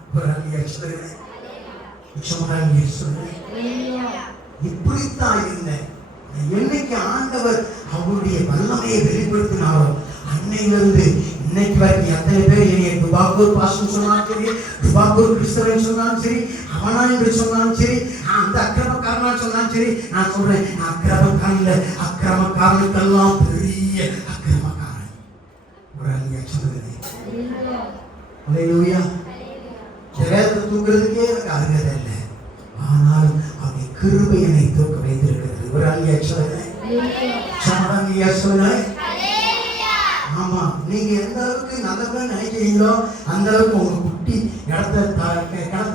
இப்படித்தான் இருந்தேன். என்னைக்கு ஆண்டவர் அவருடைய வல்லமையை வெளிப்படுத்தினாரோ அன்னையிலிருந்து இன்னைக்கு வரைக்கும் எத்தனை பேர் என்னைய துபாக்கூர் பாஸ்டர் சொன்னாலும் சரி, துபாக்கூர் கிறிஸ்தவன் சொன்னாலும் சரி, அவனா என்று சொன்னாலும் சரி, அந்த அக்கிரமக்காரனா சொன்னாலும் சரி, நான் சொல்றேன் அக்கிரமக்காரன் இல்ல, அக்கிரமக்காரனுக்கெல்லாம் பெரிய அக்கிரமக்காரன். ஒரு அழியா சொல்லுகிறேன். அல்லேலூயா. வேதத்தை தூக்குறதுக்கே எனக்கு அருகதை இல்லை, ஆனால் அவருடைய கிருபை என்னை தூக்க வைத்திருக்கிறது. ஒரு அழியா சொல்லுகிறேன். ஆமா, நீங்க எந்த அளவுக்கு நல்லவங்க நினைக்கிறீங்களோ அந்த அளவுக்கு உங்க குட்டி கடத்த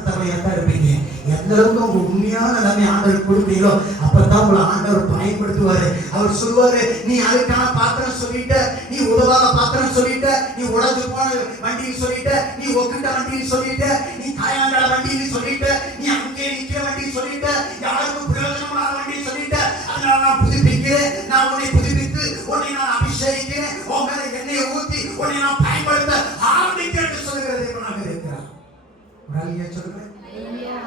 தவறையத்தான் இருப்பீங்க. எந்த அளவுக்கு உங்க உண்மையான நிலைமை ஆண்டவர் கொடுப்பீங்களோ அப்பதான் உங்களை ஆண்டவர் பயன்படுத்துவாரு. அவர் சொல்லுவாரு, நீ அதுக்கான பாத்திரம் சொல்லிட்ட, நீ உதவாத பாத்திரம் சொல்லிட்ட, நீ உடஞ்சு போன வண்டின்னு சொல்லிட்ட, நீ ஒக்கிட்ட வண்டின்னு சொல்லிட்ட, நீ காயாங்கட வண்டின்னு சொல்லிட்ட, நீ அங்கே நிக்கிற வண்டின்னு சொல்லிட்ட, யாருக்கும் பிரயோஜனமான வண்டின்னு சொல்லிட்ட. அதனால நான் புதுப்பிக்கிறேன், நான் உன்னை புதுப்பித்து உன்னை நான் அபிஷேகிக்கிறேன், உன் மேல எண்ணெயை ஊத்தி உன்னை நான் பயன்படுத்த ஆரம்பிக்கிறேன் என்று சொல்லுகிற தேவனாக இருக்கிறார். சொல்லுங்க,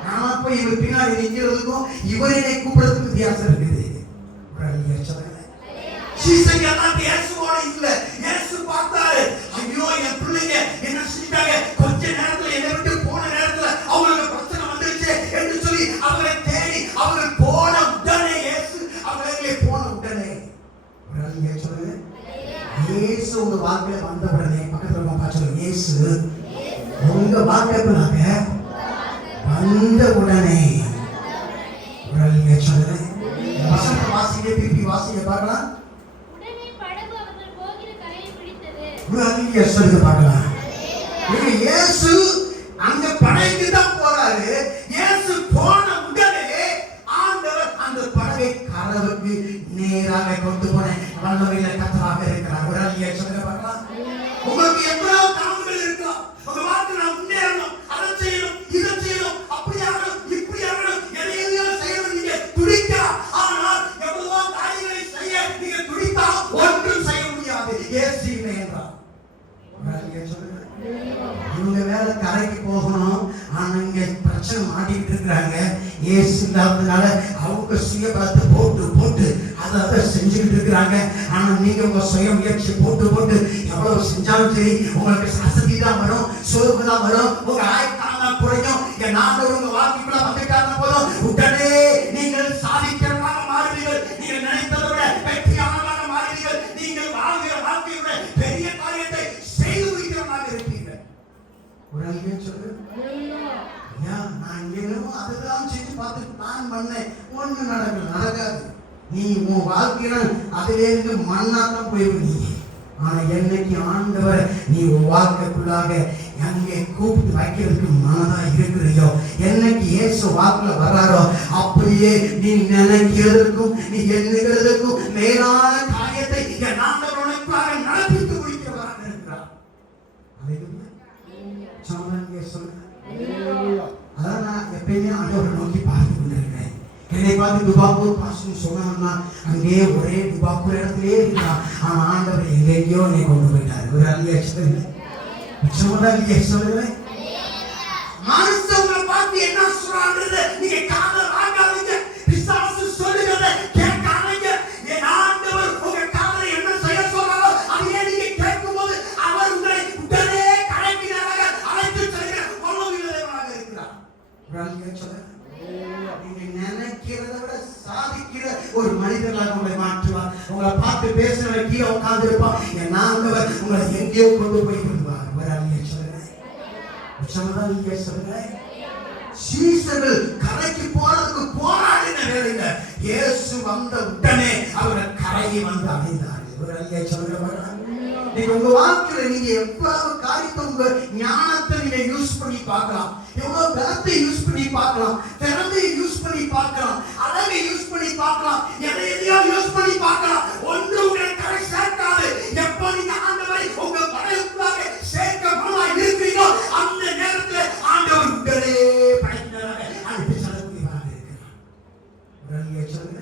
நாம போய் இவர் பின்னாடி நிற்கிறதுக்கும் இவர் என்னை கூப்பிடுறதுக்கு வித்தியாசம் இருக்குது. இல்ல இயேசு பார்த்தாரு, ஐயோ என் பிள்ளைங்க என்ன செஞ்சாங்க, கொஞ்ச நேரத்துல என்னை விட்டு போன நேரத்துல அவங்களுக்கு பிரச்சனை வந்துருச்சு என்று சொல்லி அவங்களை தேடி அவர்கள் போன உடனே இயேசு அவர்களே போன உடனே சொல்லுங்க, இயேசு உங்க வாழ்க்கையில வந்த உடனே பக்கத்துல சொல்லுங்க, இயேசு உங்க வாழ்க்கைக்குள்ளாக வந்த உடனே சொல்லுங்க. வசனத்தை வாசிக்க, திருப்பி வாசிக்க பார்க்கலாம். சொல்லுங்க பார்க்கலாம். இயேசு அங்க படகுக்கு தான் போறாரு. இயேசு போன உடனே ஆண்டவர் அந்த படகை கடவுளுக்கு நேராக கொண்டு போன வல்லமையில கர்த்தராக இருக்கிறார். ஒரு அழியை சொல்லுங்க பார்க்கலாம். உங்களுக்கு எவ்வளவு கனவுகள் இருக்கோ, உங்க வாழ்க்கை நான் முன்னேறணும், அதை செய்யணும், இதை செய்யணும், அப்படி ஆகணும், இப்படி ஆகணும், எதையெல்லாம் செய்யணும் நீங்க துடிக்கலாம். ஆனால் எவ்வளவோ காரியங்களை செய்ய நீங்க துடித்தா ஒன்றும் செய்ய முடியாது. இயேசு இல்லை என்றார். இவங்க வேற ஒருவேளை கரைக்கு போகணும், ஆனா இங்க பிரச்சனை மாட்டிட்டு இருக்கிறாங்க. இயேசு இல்லாததுனால அவங்க சுய பலத்தை போட்டு அதை செஞ்சுக்கிட்டு இருக்கிறாங்க. ஆனா நீங்க உங்க சுய முயற்சி போட்டு எவ்வளவு செஞ்சாலும் சரி, உங்களுக்கு அசதி தான் வரும், சோர்வு தான் வரும், உங்க ஆயுட்காலம் தான் குறையும். என் ஆண்டவர் உங்க வாழ்க்கைக்குள்ள வந்துட்டாங்க போதும், உடனே நீங்கள் சாதிக்கிறவராக மாறுவீர்கள். நீங்கள் நினைத்ததை விட வெற்றியாளராக மாறுவீர்கள். நீங்கள் வாழ்கிற வாழ்க்கையோட பெரிய காரியத்தை செய்து முடிக்கிறவராக இருப்பீர்கள். ஒரு அழிய சொல்லு, நான் என்னமோ அதுதான் செஞ்சு பார்த்து பிளான் பண்ணேன், ஒண்ணு நடக்காது. நீ உன் வாழ்க்கையில அதிலிருந்து மண்ணாத்தான் போயிருவீங்க. ஆனா என்னைக்கு ஆண்டவர் நீ உன் வாழ்க்கைக்குள்ளாக அங்கே கூப்பிட்டு வைக்கிறதுக்கு மனதா இருக்கிறையோ, என்னைக்கு இயேசு வாக்குல வர்றாரோ, அப்படியே நீ நினைக்கிறதுக்கும் நீ எண்ணுகிறதுக்கும் மேலான காரியத்தை என் ஆண்டவர் உனக்காக நடப்பித்து முடிக்கிறவராக இருக்கிறார். அதான் நான் எப்பயுமே ஆண்டவரை நோக்கி பார்த்து கொண்டிருக்கிறேன். என்னை பார்த்து துபாக்கூர் பாசம் சொன்னா அங்கே ஒரே துபாக்கூர் இடத்துலயே இருக்கலாம். ஆனா ஆண்டவர் எங்கெங்கயோ என்னை கொண்டு போயிட்டாரு. ஒரு அழிய சொல்லுவேன். மனுஷங்களை பார்த்து என்ன சொல்றாங்க நீங்க காதல் வாங்காதீங்க. பிசாசு சொல்லுகிறத கேட்காதீங்க. என் ஆண்டவர் உங்க காதலை என்ன செய்ய சொல்றாரோ அதையே நீங்க கேட்கும் போது அவர் உங்களை உடனே கலைக்கிறாராக அழைத்து செல்கிற கொள்ளுகிறவராக இருக்கிறார். நீங்க நினைக்கிறத விட சாதிக்கிற ஒரு மனிதர்களாக உங்களை மாற்றுவார். உங்களை பார்த்து பேசுற கீழே உட்கார்ந்து இருப்பான். என் ஆண்டவர் உங்களை எங்கேயோ கொண்டு போய் விடுவார். சீசர்கள் கரைக்கு போறதுக்கு போராடின வேலையில இயேசு வந்த உடனே அவரை கரையை வந்து அடைந்தார்கள். ஒரு அழிய சொல்லுங்க. நீங்க உங்க வாழ்க்கையில நீங்க எவ்வளவு காரியத்தை உங்க ஞானத்தை நீங்க யூஸ் பண்ணி பார்க்கலாம், எவ்வளவு பலத்தை யூஸ் பண்ணி பார்க்கலாம், திறமையை யூஸ் பண்ணி பார்க்கலாம், அழகை யூஸ் பண்ணி பார்க்கலாம், எதையோ யூஸ் பண்ணி பார்க்கலாம். ஒன்று உங்களை கரை சேர்க்காது. எப்போ நீங்க ஆண்டவரை உங்க வரைக்குள்ளாக சேர்க்க இருக்கிறீங்களோ அந்த நேரத்தில் ஆண்டவர் உடனே படைக்கிறாங்க. அனுப்பி செல்லக்கூடியவராக இருக்கிறார். ஒரு அழிய சொல்லுங்க.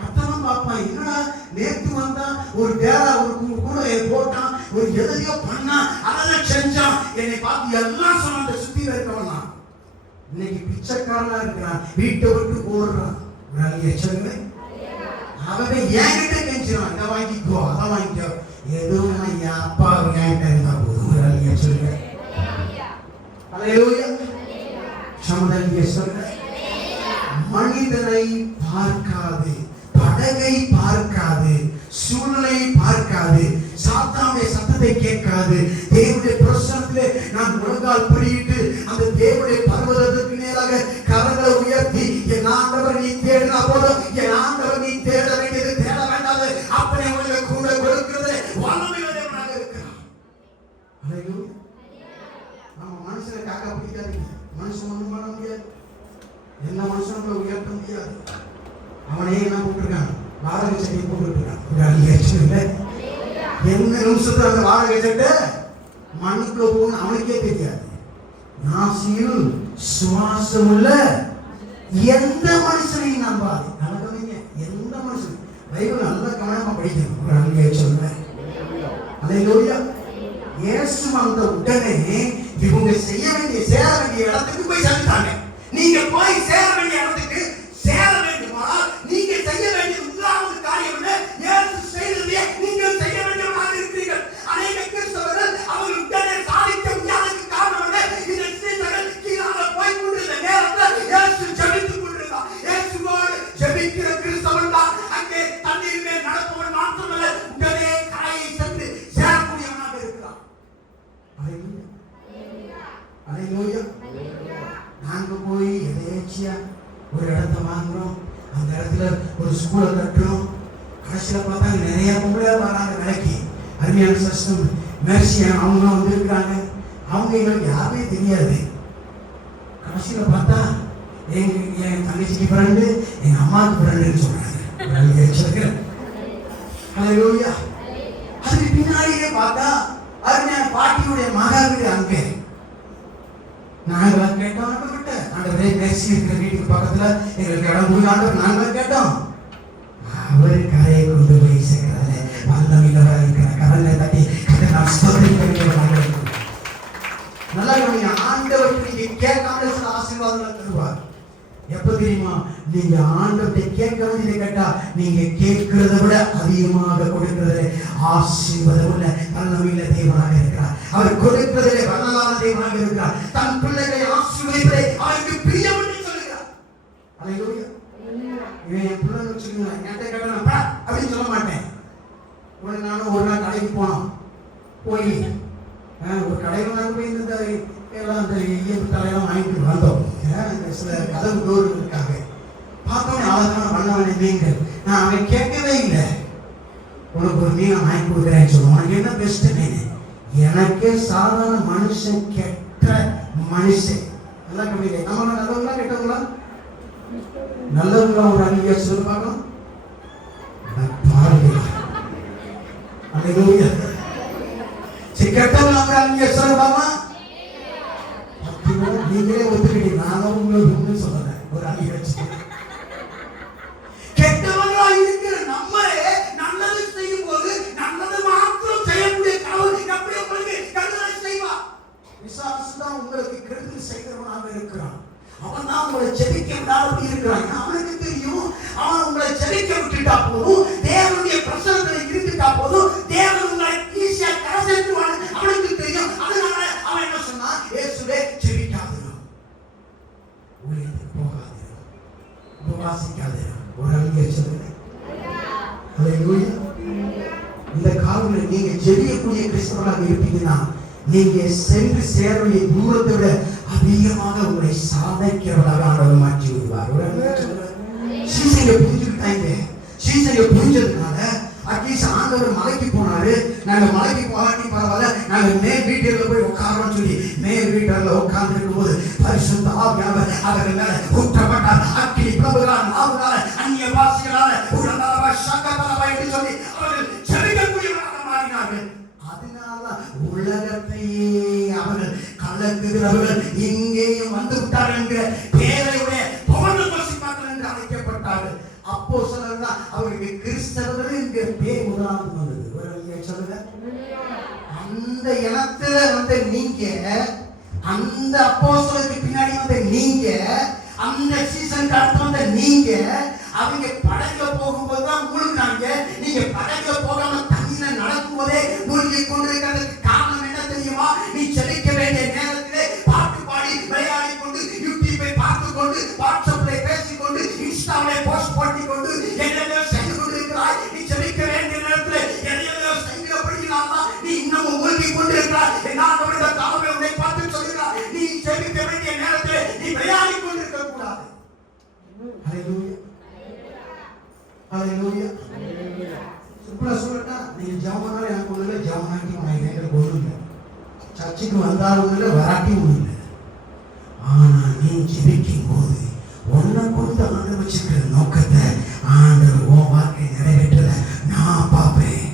மத்தவன் பார்ப்பான், என்னடா நேற்று வந்தா ஒரு டேரா ஒரு கூட போட்டான், ஒரு எதையோ பண்ணா, அதெல்லாம் செஞ்சான், என்னை பார்த்து எல்லாம் சொன்ன சுத்தி இருக்கவன் தான். இன்னைக்கு பிச்சைக்காரனா இருக்கிறான், வீட்டை விட்டு ஓடுறான். ஒரு அழிய சொல்லுங்க. அவன் என்கிட்ட கெஞ்சிறான், இதை வாங்கிக்கோ அதை வாங்கிக்கோ, எதுவும் என் அப்பா என்கிட்ட இருந்தா போதும். ஒரு அழிய சொல்லுங்க. அல்லேலூயா. சமுதாய சொல்லுங்க. மனிதனை பார்க்காது, படகை பார்க்காது, சூழ்நிலையை பார்க்காது, சாத்தானுடைய சத்தத்தை கேட்காது, தேவனுடைய பிரசன்னத்திலே நான் முழங்கால் படியிட்டு அந்த தேவனுடைய பர்வதத்துக்கு நேராக கரங்களை உயர்த்தி என் ஆண்டவர் நீ தேடினா போதும், என் ஆண்டவர் நீ தேட வேண்டியது தேட வேண்டாது, அப்படி உங்களுக்கு கூட கொடுக்கிறது வல்லமையுள்ள தேவனாக இருக்கிறார். அல்லேலூயா. நம்ம மனுஷனை காக்க பிடிக்காதீங்க. மனுஷன் ஒண்ணும் பண்ண முடியாது, எல்லா மனுஷனும் உயர்த்த முடியாது. அவனே என்ன போட்டிருக்கான், வாடகை சட்டை போட்டுருக்கான். எந்த நிமிஷத்துல அந்த வாடகை சட்டை மண்ணுக்குள்ள போகணும் அவனுக்கே தெரியாது. நாசியில் சுவாசம் உள்ள எந்த மனுஷனையும் நம்பாது. நல்லவங்க எந்த மனுஷன் பைபிள் நல்ல கவனமா படிக்கணும். ஒரு அங்கே சொல்றேன். அல்லேலூயா. இயேசு வந்த உடனே இவங்க செய்ய வேண்டிய சேர வேண்டிய இடத்துக்கு போய் சேர்ந்துட்டாங்க. நீங்க போய் சேர வேண்டிய இடத்துக்கு சேர வேண்டுமா? நீங்க செய்ய வேண்டிய முதலாவது காரியம் என்ன? இயேசு செய்ததே நீங்கள் செய்ய வேண்டியவராக இருக்கிறீர்கள். அநேக கிறிஸ்தவர்கள் அவர்கள் உடனே சாதிக்க முடியாததுக்கு காரணம் என்ன? இந்த சீசர்கள் கீழாக போய் கொண்டிருந்த நேரத்தில் இயேசு ஜெபித்துக் கொண்டிருந்தார். இயேசுவோடு ஜெபிக்கிற கிறிஸ்தவன் தான் அங்கே தண்ணீர் மேல் நடப்பவன் மாத்திரமல்ல, உடனே கரையை சென்று சேரக்கூடியவனாக இருக்கிறார். அல்லேலூயா. நாங்க போய் எதேச்சியா ஒரு இடத்தை வாங்குறோம், அந்த இடத்துல ஒரு ஸ்கூலை கட்டுறோம். கடைசியில் பார்த்தா நிறைய பொம்பளை வராங்க வேலைக்கு. அருமையான சிஸ்டம் மெர்சி அவங்க வந்துருக்குறாங்க. அவங்க எங்களுக்கு யாருமே தெரியாது. கடைசியில் பார்த்தா என் தங்கச்சிக்கு ஃப்ரெண்டு, எங்க அம்மாவுக்கு ஃப்ரெண்டுன்னு சொல்றாங்க. அல்லேலூயா. அதுக்கு பின்னாடியே பார்த்தா அருமையான பாட்டியுடைய மகாவீடு அங்கே. நாங்கள் கேட்டோம், ஆண்டவரே மெர்சி இருக்கிற வீட்டுக்கு பக்கத்துல எங்களுக்கு இடம் கொடுங்க ஆண்டவர். நாங்கள் கேட்டோம், அவர் கரையை கொண்டு போய் சேர்க்கிறாரு. வல்லமையில இருக்கிற கரங்களை தட்டி நான் ஸ்தோத்திரிக்கிறேன். நல்லா நீங்க ஆண்டவருக்கு நீங்க கேட்காத சில ஆசீர்வாதங்களை தருவார். எப்ப தெரியுமா? நீங்க ஆண்டவர்கிட்ட கேட்க வேண்டியதை கேட்டா நீங்க கேட்கிறத விட அதிகமாக கொடுக்கிறதுல ஆசீர்வாதம் உள்ள வல்லமையுள்ள தேவனாக இருக்கிறார். அவர் கொடுக்கிறதிலே வல்லமையான தேவனாக இருக்கிறார். தன் பிள்ளைகளை ஆசீர்வதிப்பதை அவருக்கு பிரியம் என்று சொல்கிறார். அல்லேலூயா. இவன் என் பிள்ளை வச்சுக்கோங்க, என்கிட்ட கேட்டா அப்படின்னு சொல்ல மாட்டேன். நானும் ஒரு நாள் கடைக்கு போனோம். போய் ஒரு கடையில் நாங்கள் போய் இந்த எல்லாம் அந்த இயல்பு தலையெல்லாம் வாங்கிட்டு வந்தோம். சில கதவு டோர்களுக்காக பார்த்தோன்னே அழகான வண்ணவனை மீன்கள். நான் அவன் கேட்கவே இல்லை. உனக்கு ஒரு மீனை வாங்கி கொடுக்குறேன்னு சொல்லுவான். என்ன பெஸ்ட் மீன்? எனக்கே சாதாரண மனுஷன் கெட்ட மனுஷன். நல்லா கம்மியிலே நம்ம நல்லவங்களா கெட்டவங்களா? நல்லவங்களா? ஒரு அன்னைக்கு சொல்லி பார்க்கலாம். பாருங்க, அல்லேலூயா. கெட்டவங்களா ஒரு அன்னைக்கு சொல்லி பார்க்கலாம். நீங்களே ஒத்துக்கிட்டீங்க. நானும் உங்களுக்கு ஒன்றும் சொல்லலை. ஒரு அன்னைக்கு வச்சு கெட்டவங்களா இருக்கிற நம்மளே நல்லது செய்யும் போது நல்லது மாத்திரம் செய்யக்கூடிய கடவுள் எப்படி உங்களுக்கு கெடுதலை செய்வார்? பிசாசு தான் உங்களுக்கு கெடுதல் செய்கிறவனாக இருக்கிறான். அவன் தான் உங்களை ஜெபிக்க விடாமல் இருக்கிறான். அவனுக்கு தெரியும், அவன் உங்களை ஜெபிக்க விட்டுட்டா போதும், தேவனுடைய பிரசன்னத்தில் இருந்துட்டா போதும், தேவன் உங்களை ஈஸியா கரை சேர்த்துவான். அவனுக்கு தெரியும். அதனால அவன் என்ன சொன்னான்? இயேசுவே ஜெபிக்காதீர்கள், ஊழியத்துக்கு போகாதீர்கள், உபவாசிக்காதீர்கள். ஒரு அழிய சொல்லுங்க. அல்லேலூயா. இந்த காலங்களில் நீங்க ஜெபிக்கக்கூடிய கிறிஸ்தவர்களாக இருப்பீங்கன்னா நீங்க சென்று சேர வேண்டிய தூரத்தை விட அதிகமாக உங்களை சாதிக்கிறவர்களாக ஆண்டவர் மாற்றி விடுவார். ஒரு அழிய சொல்லுங்க. சீசையை புரிஞ்சுக்கிட்டாங்க. சீசையை புரிஞ்சதுனால அட்லீஸ்ட் ஆண்டவர் மலைக்கு போனாரு. நாங்க மலைக்கு போகாட்டி பரவாயில்ல, நாங்க மேல் வீட்டில் போய் உட்காரோம்னு சொல்லி மேல் வீட்டில் உட்கார்ந்து இருக்கும் போது பரிசுத்த ஆவியானவர் அவர்கள் மேல ஊற்றப்பட்டார். அக்கினி பிரபுகளால், நாவுகளால, அந்நிய வாசிகளால, உடனே சக்கரவா என்று சொல்லி அவர்கள் ஜெபிக்கக்கூடியவர்களாக மாறினார்கள். அதனால உலகத்தையே அவர்கள் கலக்குகிறவர்கள் இங்கேயும் வந்து விட்டார்கள் என்கிற பேரையுடைய பவனமசிமாக்கள் என்று அழைக்கப்பட்டார்கள். அப்போஸ்தலர்கள் தான் அவருக்கு கிறிஸ்தவர்கள் என்கிற பேர் முதலாவது வந்தது. சொல்லுங்க. அந்த இனத்துல வந்த நீங்க, அந்த அப்போஸ்தலருக்கு பின்னாடி வந்த நீங்க, அந்த சீசன் அடுத்து வந்த நீங்க, அவங்க படகுல போகும்போது தான் மூழ்கினாங்க. நீங்க படகுல போகாம தண்ணியில நடக்கும் போதே மூழ்கி கொண்டிருக்கிறதுக்கு காரணம் என்ன தெரியுமா? நீ செபிக்க வேண்டிய நேரத்திலே பாட்டு பாடி விளையாடி கொண்டு, யூடியூபை பார்த்து கொண்டு, வாட்ஸ்அப்ல பேசிக்கொண்டு, இன்ஸ்டாவிலே போஸ்ட் போட்டி கொண்டு என்னென்ன செய்து கொண்டிருக்கிறாய். நீ செபிக்க வேண்டிய நேரத்திலே எதையோ செய்கிறபடியால் நீ இன்னமும் மூழ்கி கொண்டிருக்கிறாய். நான் உடைய தாழ்வை உன்னை பார்த்து சொல்கிறார், நீ செபிக்க வேண்டிய நேரத்திலே நீ விளையாடி கொண்டிருக்க கூடாது. ஹல்லேலூயா. ஹல்லேலூயா. சிம்பிளா சொல்லட்டா, நீங்க ஜெபம்னால எனக்கு ஒண்ணு இல்லை, ஜெபம்னாக்கி உனக்கு எங்களுக்கு ஒண்ணு இல்லை, சர்ச்சுக்கு வந்தாலும் ஒண்ணு இல்லை, வராட்டி ஒண்ணு இல்லை. ஆனா நீ ஜெபிக்கும் போது உன்னை கொண்டு ஆண்டவர் வச்சிருக்கிற நோக்கத்தை ஆண்டவர் உன் வாழ்க்கை நிறைவேற்றத நான் பார்ப்பேன்,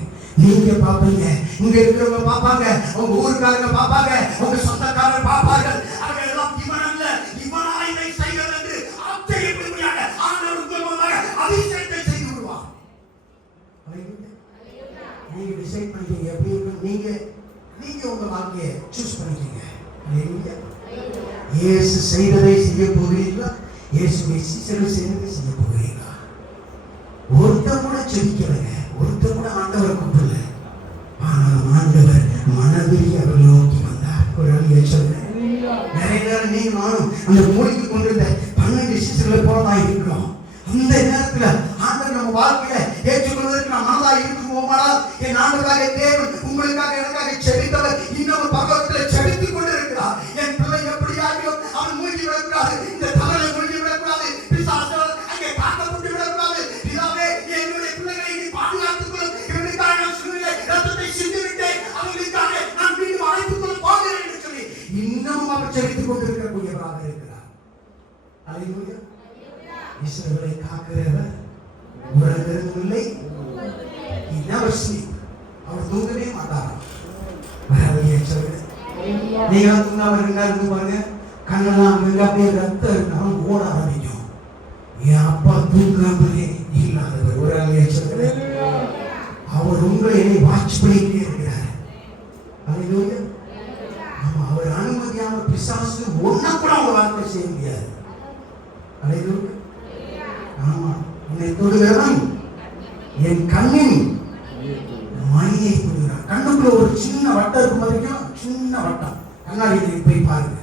நீங்க பார்ப்பீங்க, இங்க இருக்கிறவங்க பார்ப்பாங்க, உங்க ஊருக்காரங்க பார்ப்பாங்க, உங்க சொந்தக்காரர் பார்ப்பார்கள். அவர்கள் எல்லாம் இவன் அல்ல, இவனா இதை செய்கிறது என்று ஆச்சரியப்படும்படியாக ஆண்டவர் உங்கள் அதிசயத்தை செய்து விடுவார். நீங்க டிசைட் பண்ணிக்கீங்க எப்படி இருக்கு. நீங்க உங்க வாழ்க்கையை சூஸ் பண்ணிக்கீங்க. இயேசு செய்ததை செய்ய போகிறீர்களா? இயேசுவை சீசர்கள் செய்ததை செய்ய போகிறீர்களா? ஒருத்தர் கூட செபிக்கலைங்க, ஒருத்தர் கூட ஆண்டவரை கூப்பிடல. ஆனால் ஆண்டவர் மனதில் அவர்கள் நோக்கி வந்தார். ஒரு அழிய சொல்றேன். நிறைய நேரம் நீங்க நானும் அந்த மூழ்கி கொண்டிருந்த 12 சீசர்களை போலதான் இருக்கிறோம். அந்த நேரத்துல ஆண்டவர் நம்ம வாழ்க்கையில ஏற்றுக்கொள்வதற்கு நாம் மனதா இருக்குமோமானால், என் ஆண்டவராக தேவன் உங்களுக்காக எனக்காக செபித்தவர் இன்னொரு பக்கத்துல செபித்துக் கொண்டிருக்கிறார். என் பிள்ளை எப்படியாகியோ அவன் மூழ்கி விடக்கூடாது, இந்த தவறை மூழ்கி விடக்கூடாது, பிசாசுகள் அங்கே தாக்கப்பட்டு விடக்கூடாது. பிதாவே, என்னுடைய பிள்ளைகளை நீ பாதுகாத்துக் கொள்ளும். இவனுக்காக நான் சிலுவையிலே ரத்தத்தை சிந்திவிட்டேன், அவர்களுக்காக நான் மீண்டும் அழைத்துக் கொள்ள போகிறேன் என்று சொல்லி இன்னமும் அவர் செபித்துக் கொண்டிருக்கக்கூடியவராக இருக்கிறார். அல்லேலூயா. இஸ்ரவேலை காக்கிறவர் உறங்குவதும் இல்லை, அவர் தூங்கவே மாட்டாராம். நீங்க தூங்காம இருந்து பாருங்க, கண்ணெல்லாம் அப்படியே ரத்தம் ஓட ஆரம்பிக்கும். என் அப்பா தூங்காமலே இல்லாதவர் ஒரு அலைய அவர் உங்களை வாட்ச் பண்ணிட்டே இருக்கிறார். ஆமா, அவர் அனுமதி முடியாம பிசாசு ஒண்ணு கூட உங்க வாழ்க்கை செய்ய முடியாது. அல்லேலூயா. ஆமா, உன்னை தொடுகிறவன் என் கண்ணின் மணியை தொடுகிறான். கண்ணுக்குள்ள ஒரு சின்ன வட்டம் இருக்கும் வரைக்கும், சின்ன வட்டம், கண்ணாடி போய் பாருங்க,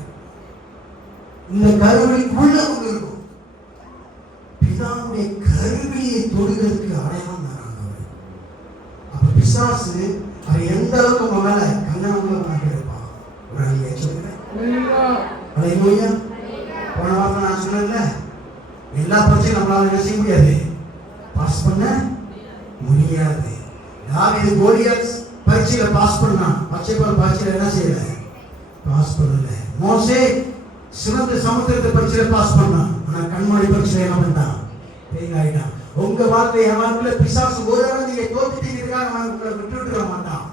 இந்த கருவிக்குள்ள ஒன்று இருக்கும். பிதாவுடைய கருவியை தொடுகிறதுக்கு அடையாளம் தராங்க. அப்ப பிசாசு அவன் எந்த அளவுக்கு மேல கண்ணாமூலமாக இருப்பான். ஒரு அழிய சொல்லுங்க. அல்லேலூயா. போன வாரம் நான் சொன்னேன்ல, எல்லா பரீட்சையும் நம்மளால என்ன செய்ய முடியாது, பாஸ் பண்ண முடியாது. தாவீது கோலியாத் பரீட்சையில பாஸ் பண்ணான், பச்சைப்பால் பரீட்சையில என்ன செய்யல, பாஸ் பண்ணல. மோசே சிவந்த சமுத்திரத்தை பரீட்சையில பாஸ் பண்ணான், ஆனா கண்மாடி பரீட்சையில என்ன பண்ணான், ஃபெயில் ஆயிட்டான். உங்க வாழ்க்கை என் வாழ்க்கையில பிசாசு ஒரு தடவை நீங்க தோத்துட்டீங்கன்னா உங்களை விட்டுவிட மாட்டான்.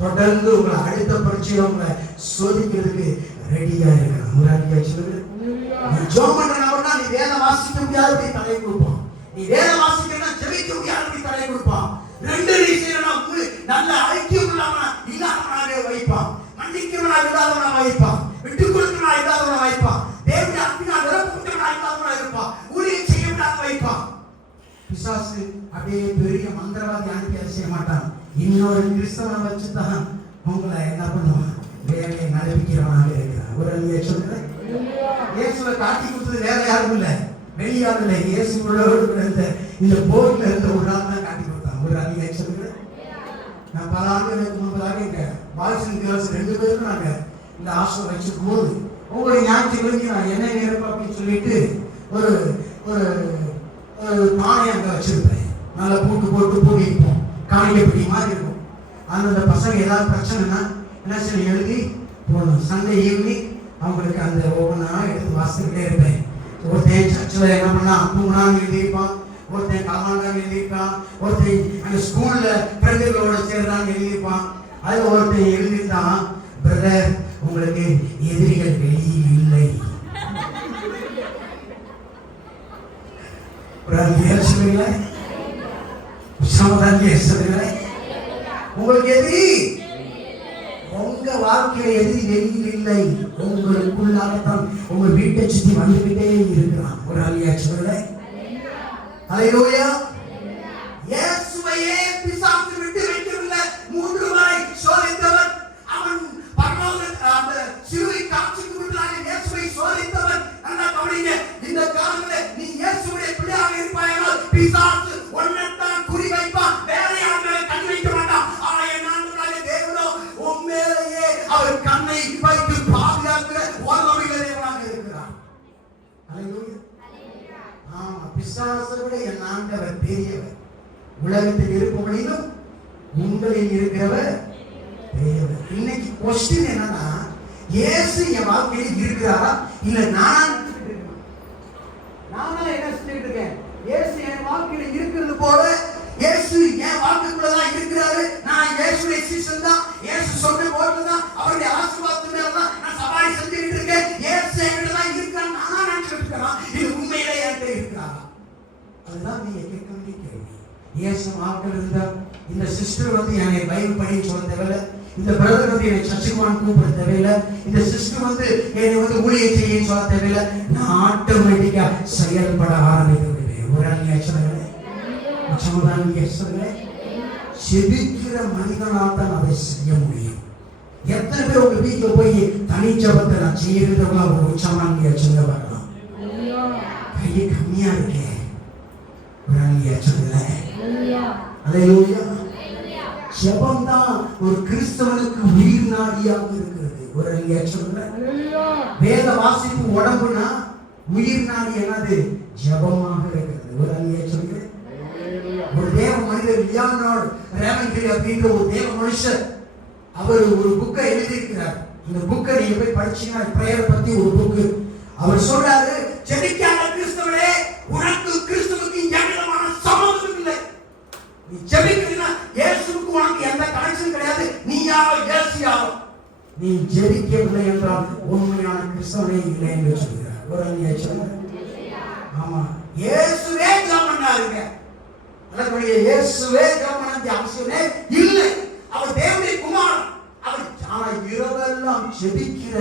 தொடர்ந்து உங்களை அடுத்த பரீட்சையில உங்களை சோதிக்கிறதுக்கு ரெடியா இருக்கான். முராரியா சொல்லுங்க. நீ ஜெபம் பண்றவனா நீ வேதம் வாசிக்க முடியாதபடி தடை கொடுப்பான். நீ வேதம் வாசிக்கணும்னா ஜெபிக்க முடியாதபடி தடை கொடுப்பான். ரெண்டு ரீசனா நல்ல ஐக்கியம் இல்லாதவனாக வைப்பான், மன்னிக்கிறவனா இல்லாதவனா வைப்பான், விட்டு கொடுக்கிறவனா இல்லாதவனா வைப்பான், தேவனுடைய அன்பினா விருப்பப்பட்டவனா இல்லாதவனா இருப்பான், ஊழியம் செய்ய முடியாத வைப்பான். பிசாசு அப்படியே பெரிய மந்திரவாதி அனுப்பி அதை செய்ய மாட்டான். இன்னொரு கிறிஸ்தவனை வச்சுதான் உங்களை என்ன பண்ணுவான், வேலையை நடப்பிக்கிறவனாக இருக்கிறான். ஒரு அழிய சொல்றேன். இயேசுவை காட்டி கொடுத்தது வேற யாரும் இல்லை, வெளியாரும் இல்லை. இயேசுவோட இந்த போர்ட்ல இருந்த ஒரு ஆள் தான் காட்டி கொடுத்தான். ஒரு அழிய சொல்றேன். நான் பல ஆண்டுகளுக்கு முன்பதாக எங்க பாய்ஸ் அண்ட் கேர்ள்ஸ் 2 பேருக்கும் நாங்க இந்த ஆசிரம் வச்சிருக்கும் போது ஒவ்வொரு ஞாயிற்றுக்கிழமை நான் என்ன நேரம் அப்படின்னு சொல்லிட்டு ஒரு ஒரு பானை அங்க வச்சிருப்பேன். நல்லா பூட்டு போட்டு பூட்டிப்போம், காணிக்கப்படி மாதிரி இருக்கும். அந்த பசங்க ஏதாவது பிரச்சனைனா என்ன சொல்லி எழுதி போடணும். சண்டே ஈவினிங் அவங்களுக்கு அந்த ஒவ்வொன்றா எடுத்து வாசிக்கிட்டே இருப்பேன். ஒருத்தன் சர்ச்சில் என்ன பண்ணா தூங்கினான்னு எழுதியிருப்பான், ஒருத்தன் கலமாண்டான்னு எழுதியிருப்பான், ஒருத்தன் அந்த ஸ்கூல்ல ஃப்ரெண்டுகளோட சேர்றான்னு எழுதியிருப்பான். அது ஒருத்தன் எழுதியிருந்தான், பிரதர் உங்களுக்கு எதிரிகள் வெளியில் இல்லை. உங்களுக்கு எதிரி உங்க வாழ்க்கையில எதிரி வெளியில் இல்லை, உங்களுக்குள்ளாகத்தான் உங்க வீட்டை சுத்தி வந்துகிட்டே இருக்கிறான். ஒரு அழியா சொல்ல. அல்லேலூயா. இயேசுவையே பிசாசு விட்டு வைக்கவில்லை. 3 முறை சோதித்தவன் அவன் அந்த சிலுவை காட்சிக்கு முன்னாடி இயேசுவை சோதித்தவன். நல்லா கவனிங்க, இந்த காலத்துல நீ இயேசுவுடைய பிள்ளையாக இருப்பாயானால் பிசாசு ஒன்னைத்தான் குறி வைப்பான், வேற யாரும் கண் வைக்க மாட்டான். ஆனா என்னாலே தேவனோ உண்மையிலேயே அவர் கண்ணை வைத்து பாதுகாக்கிற வல்லமையுள்ள தேவனாக இருக்கிறார். அல்லேலூயா. ஆமா, பிசாசை விட என் ஆண்டவர் பெரியவர். உலகத்தில் இருப்பவனிலும் உங்களில் இருக்கிறவர் பெரியவர். இன்னைக்கு கொஸ்டின் என்னன்னா, இயேசு என் வாழ்க்கையில் இருக்கிறாரா இல்ல நானா என்ன சொல்லிட்டு இருக்கேன்? இயேசு என் வாழ்க்கையில இருக்கிறது போல இயேசு என் வாழ்க்கைக்குள்ளதான் இருக்கிறாரு. நான் இயேசுடைய சீசன் தான், இயேசு சொன்ன போட்டு தான், அவருடைய ஆசீர்வாதத்தினால தான் நான் சவாரி செஞ்சுக்கிட்டு இருக்கேன். இயேசு என்கிட்ட தான் இருக்கிறான் நானா நினைச்சிட்டு இருக்கிறான், இது உண்மையிலே என்கிட்ட இருக்கிறாரா? அதுதான் நீங்க கேட்க வேண்டிய கேள்வி. இயேசு வாழ்க்கையில் இருந்தா இந்த சிஸ்டர் வந்து என்னை பைபிள் படிக்க சொல்ல தேவையில்லை, இந்த பிரதர் வந்து என்னை சர்ச்சுக்குவான் கூப்பிட தேவையில்லை, இந்த சிஸ்டர் வந்து என்னை வந்து ஊழியம் செய்ய சொல்ல தேவையில்லை. நான் ஆட்டோமேட்டிக்கா செயல்பட ஆரம்பிக்கிறேன். ஒரு அநியாயங்களே செபிக்கிற மனிதனால் தான் அதை செய்ய முடியும். எத்தனை பேர் உங்க வீட்டுல போய் தனி ஜபத்தை நான் செய்யறதுக்குள்ள ஒரு உச்சமான சொல்ல வரலாம். கையை கம்மியா இருக்கேன். ஒரு அநியாயங்களே. அல்லேலூயா. ஜெபம் தான் ஒரு கிறிஸ்தவனுக்கு உயிர் நாடியாக இருக்கிறது. ஒரு அநியாயங்களே. வேத வாசிப்பு உடம்புனா உயிர் நாடி என்னது? ஜெபமாக இருக்கிறது. ஒரு அநியாயங்களே. ஒரு தேவ மனிதர் லியோனார்ட் ரேவன்கிரி அப்படின்ற ஒரு தேவ மனுஷர், அவர் ஒரு புக்கை எழுதியிருக்கிறார். இந்த புக்கை நீங்க போய் படிச்சீங்கன்னா பிரேயரை பத்தி ஒரு புக்கு. அவர் சொல்றாரு, ஜெபிக்காத கிறிஸ்தவனே, உனக்கு கிறிஸ்துவுக்கு எந்தவிதமான சம்பந்தமும் இல்லை. நீ ஜெபிக்கலைன்னா இயேசுவுக்கு உனக்கு எந்த கனெக்ஷன் கிடையாது. நீ யாரோ இயேசு யாரோ. நீ ஜெபிக்கவில்லை என்றால் உண்மையான கிறிஸ்தவனே இல்லை என்று சொல்கிறார். ஒரு அநியாயம். ஆமா, இயேசுவே ஜெபம் பண்ணாருங்க. இயேசுவே ஜெபம் பண்ண அவசியமே இல்லை. அவர் தேவனுடைய குமாரன். அவர் ஆனா இரவெல்லாம் ஜெபிக்கிற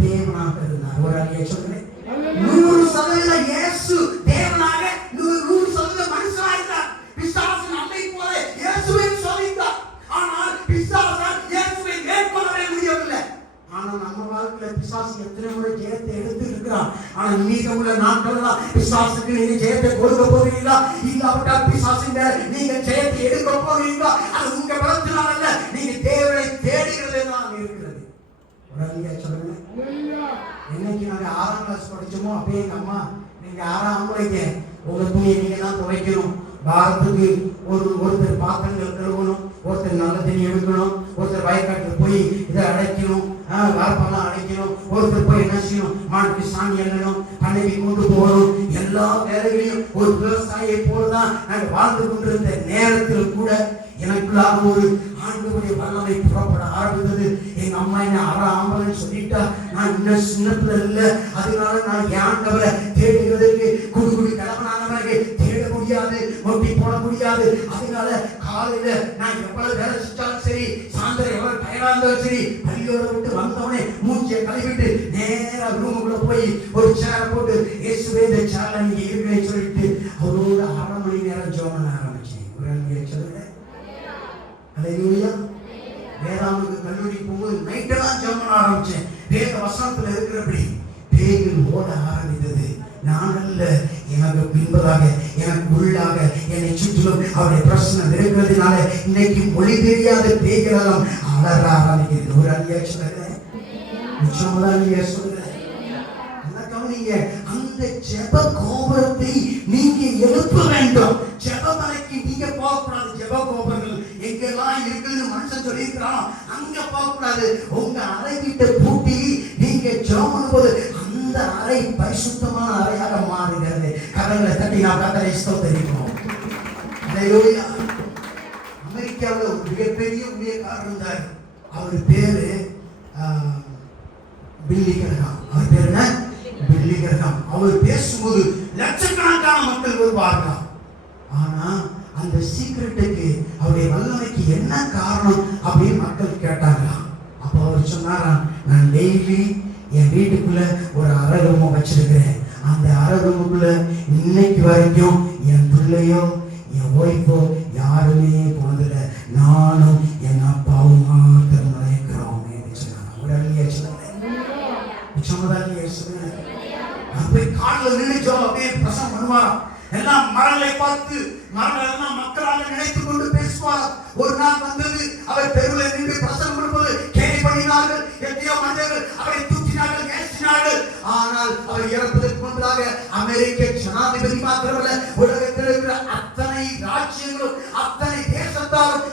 தேவனாக இருந்தார். ஒரு அடியை சொல்றேன், 100% இயேசு தேவனாக, 100% மனுஷனாக இருந்தார். பிசாசின் அண்டை போல இயேசுவை சோதித்தார். ஆனால் பிசாசால் இயேசுவை மேற்கொள்ளவே முடியவில்லை. ஆனா நம்ம வாழ்க்கையில பிசாசு எத்தனை முறை ஜெயத்தை எடுத்து இருக்கிறான். ஆனா மீத உள்ள நாட்கள் பிசாசுக்கு நீங்க ஜெயத்தை கொடுக்க போகிறீங்களா? இல்லாவிட்டால் பிசாசின் நீங்க ஜெயத்தை எடுக்க போகிறீங்களா? அது உங்க பலத்தினால் அல்ல, நீங்க தேவனை தேடுகிறதே தான் இருக்கிறது. உடனே சொல்லுங்க, என்னைக்கு நாங்க 6ஆம் கிளாஸ் படிச்சோமோ அப்பயே எங்க அம்மா, நீங்க 6ஆம் முறைக்கு உங்க துணியை நீங்க தான் துவைக்கணும், வாரத்துக்கு ஒருத்தர் பாத்திரங்கள் கழுவணும், ஒருத்தர் நல்ல தண்ணி எடுக்கணும், ஒருத்தர் வயக்காட்டில் போய் இதை அடைக்கணும், வாரப்பெல்லாம் அடைக்கணும், ஒருத்தர் போய் என்ன செய்யணும், மாட்டுக்கு சாணி எண்ணணும், பண்ணைக்கு கொண்டு போகணும். எல்லா வேலைகளையும் ஒரு விவசாயியை போலதான் நாங்கள் வாழ்ந்து கொண்டிருந்த நேரத்தில் கூட எனக்குள்ளாக ஒரு ஆண்டவருடைய வல்லமை புறப்பட ஆரம்பித்தது. எங்க அம்மா என்ன ஆம்பளைன்னு சொல்லிட்டா, நான் இன்னும் சின்னத்துல இல்ல, அதனால நான் ஆண்டவரை தேடுகிறதுக்கு குடுகுடி கிளம்பனானவரை தேட முடியாது, ஒட்டி போட முடியாது. அதனால காலையில நான் எவ்வளவு வேலை செஞ்சாலும் சரி, சாயந்தரம் எவ்வளவு டயர்டா இருந்தாலும் சரி, பள்ளியோட விட்டு வந்தவனே மூச்சியை கழுவிட்டு நேரா ரூமுக்குள்ள போய் ஒரு சேரை போட்டு இயேசுவே இந்த சேர்ல நீங்க இருக்கிறேன்னு சொல்லிட்டு அவரோட 1/2 மணி நேரம் ஜெபம் பண்ண ஆரம்பிச்சேன். ஒரு அன்னைக்கு சொல்லுங்க, அல்லேலூயா. வேதாமுக்கு கல்லூரி போகும்போது நைட்டெல்லாம் ஜெபம் பண்ண ஆரம்பிச்சேன். வேத வசனத்துல இருக்கிறபடி பேய்கள் ஓட ஆரம்பித்தது. நான் அல்ல, எனக்கு பின்பதாக, எனக்கு உள்ளாக, என்னை சுற்றிலும் அவருடைய பிரச்சனை இருக்கிறதுனால இன்னைக்கு மொழி தெரியாத பேய்கள் எல்லாம் அலற ஆரம்பிக்கிறது. ஒரு அடியா சொல்லுங்க, நிச்சயமா சொல்லுங்க. கவனிங்க, அந்த ஜெப கோபுரத்தை நீங்க எழுப்ப வேண்டும். ஜெபமலைக்கு நீங்க போகக்கூடாது. ஜெப கோபுரங்கள் எங்கெல்லாம் இருக்குன்னு மனுஷன் சொல்லியிருக்கிறான், அங்க போகக்கூடாது. உங்க அறை கிட்ட பூட்டி நீங்க ஜெபம் பண்ணும்போது அந்த அறை பரிசுத்தமான அறையாக மாறுகிறது. கரங்களை தட்டி நான் கர்த்தரை ஸ்தோத்திரிக்கிறோம். அல்லேலூயா. அமெரிக்காவில் ஒரு மிகப்பெரிய ஊழியக்காரர் இருந்தார். அவர் பேரு பில்லி கிரஹாம். அவர் பேரு என்ன? பில்லி கிரஹாம். அவர் பேசும்போது லட்சக்கணக்கான மக்கள் வருவார்களாம். ஆனா அந்த சீக்ரெட்டுக்கு, அவருடைய வல்லமைக்கு என்ன காரணம் அப்படின்னு மக்கள் கேட்டாங்களாம். அப்போ அவர் சொன்னாராம், நான் டெய்லி என் வீட்டுக்குள்ள ஒரு அறை ரூம் வச்சிருக்கிறேன். அந்த அறை ரூமுக்குள்ள இன்னைக்கு வரைக்கும் என் பிள்ளையோ என் ஒய்ஃபோ யாருமே போனதில்லை, நானும் என் அப்பாவும் மாத்திரம் நினைக்கிறோம். உடனே சொல்லுங்க, போய் காலில் நினைச்சோ அப்படியே பிரசம் பண்ணுவாராம். எல்லாம் மரங்களை பார்த்து மரங்கள் எல்லாம் மக்களாக நினைத்துக் கொண்டு பேசுவார். ஒரு நாள் வந்தது, அவர் தெருவில் நின்று பிரசங்கம் பண்ணும்போது கேலி பண்ணினார்கள். எத்தனையோ மனிதர்கள் அவரை தூக்கினார்கள், ஏசினார்கள். ஆனால் அவர் இறப்பதற்கு முன்பதாக அமெரிக்க ஜனாதிபதி மாத்திரமல்ல, உலகத்தில் இருக்கிற அத்தனை ராஜ்யங்களும் அத்தனை தேசத்தாரும்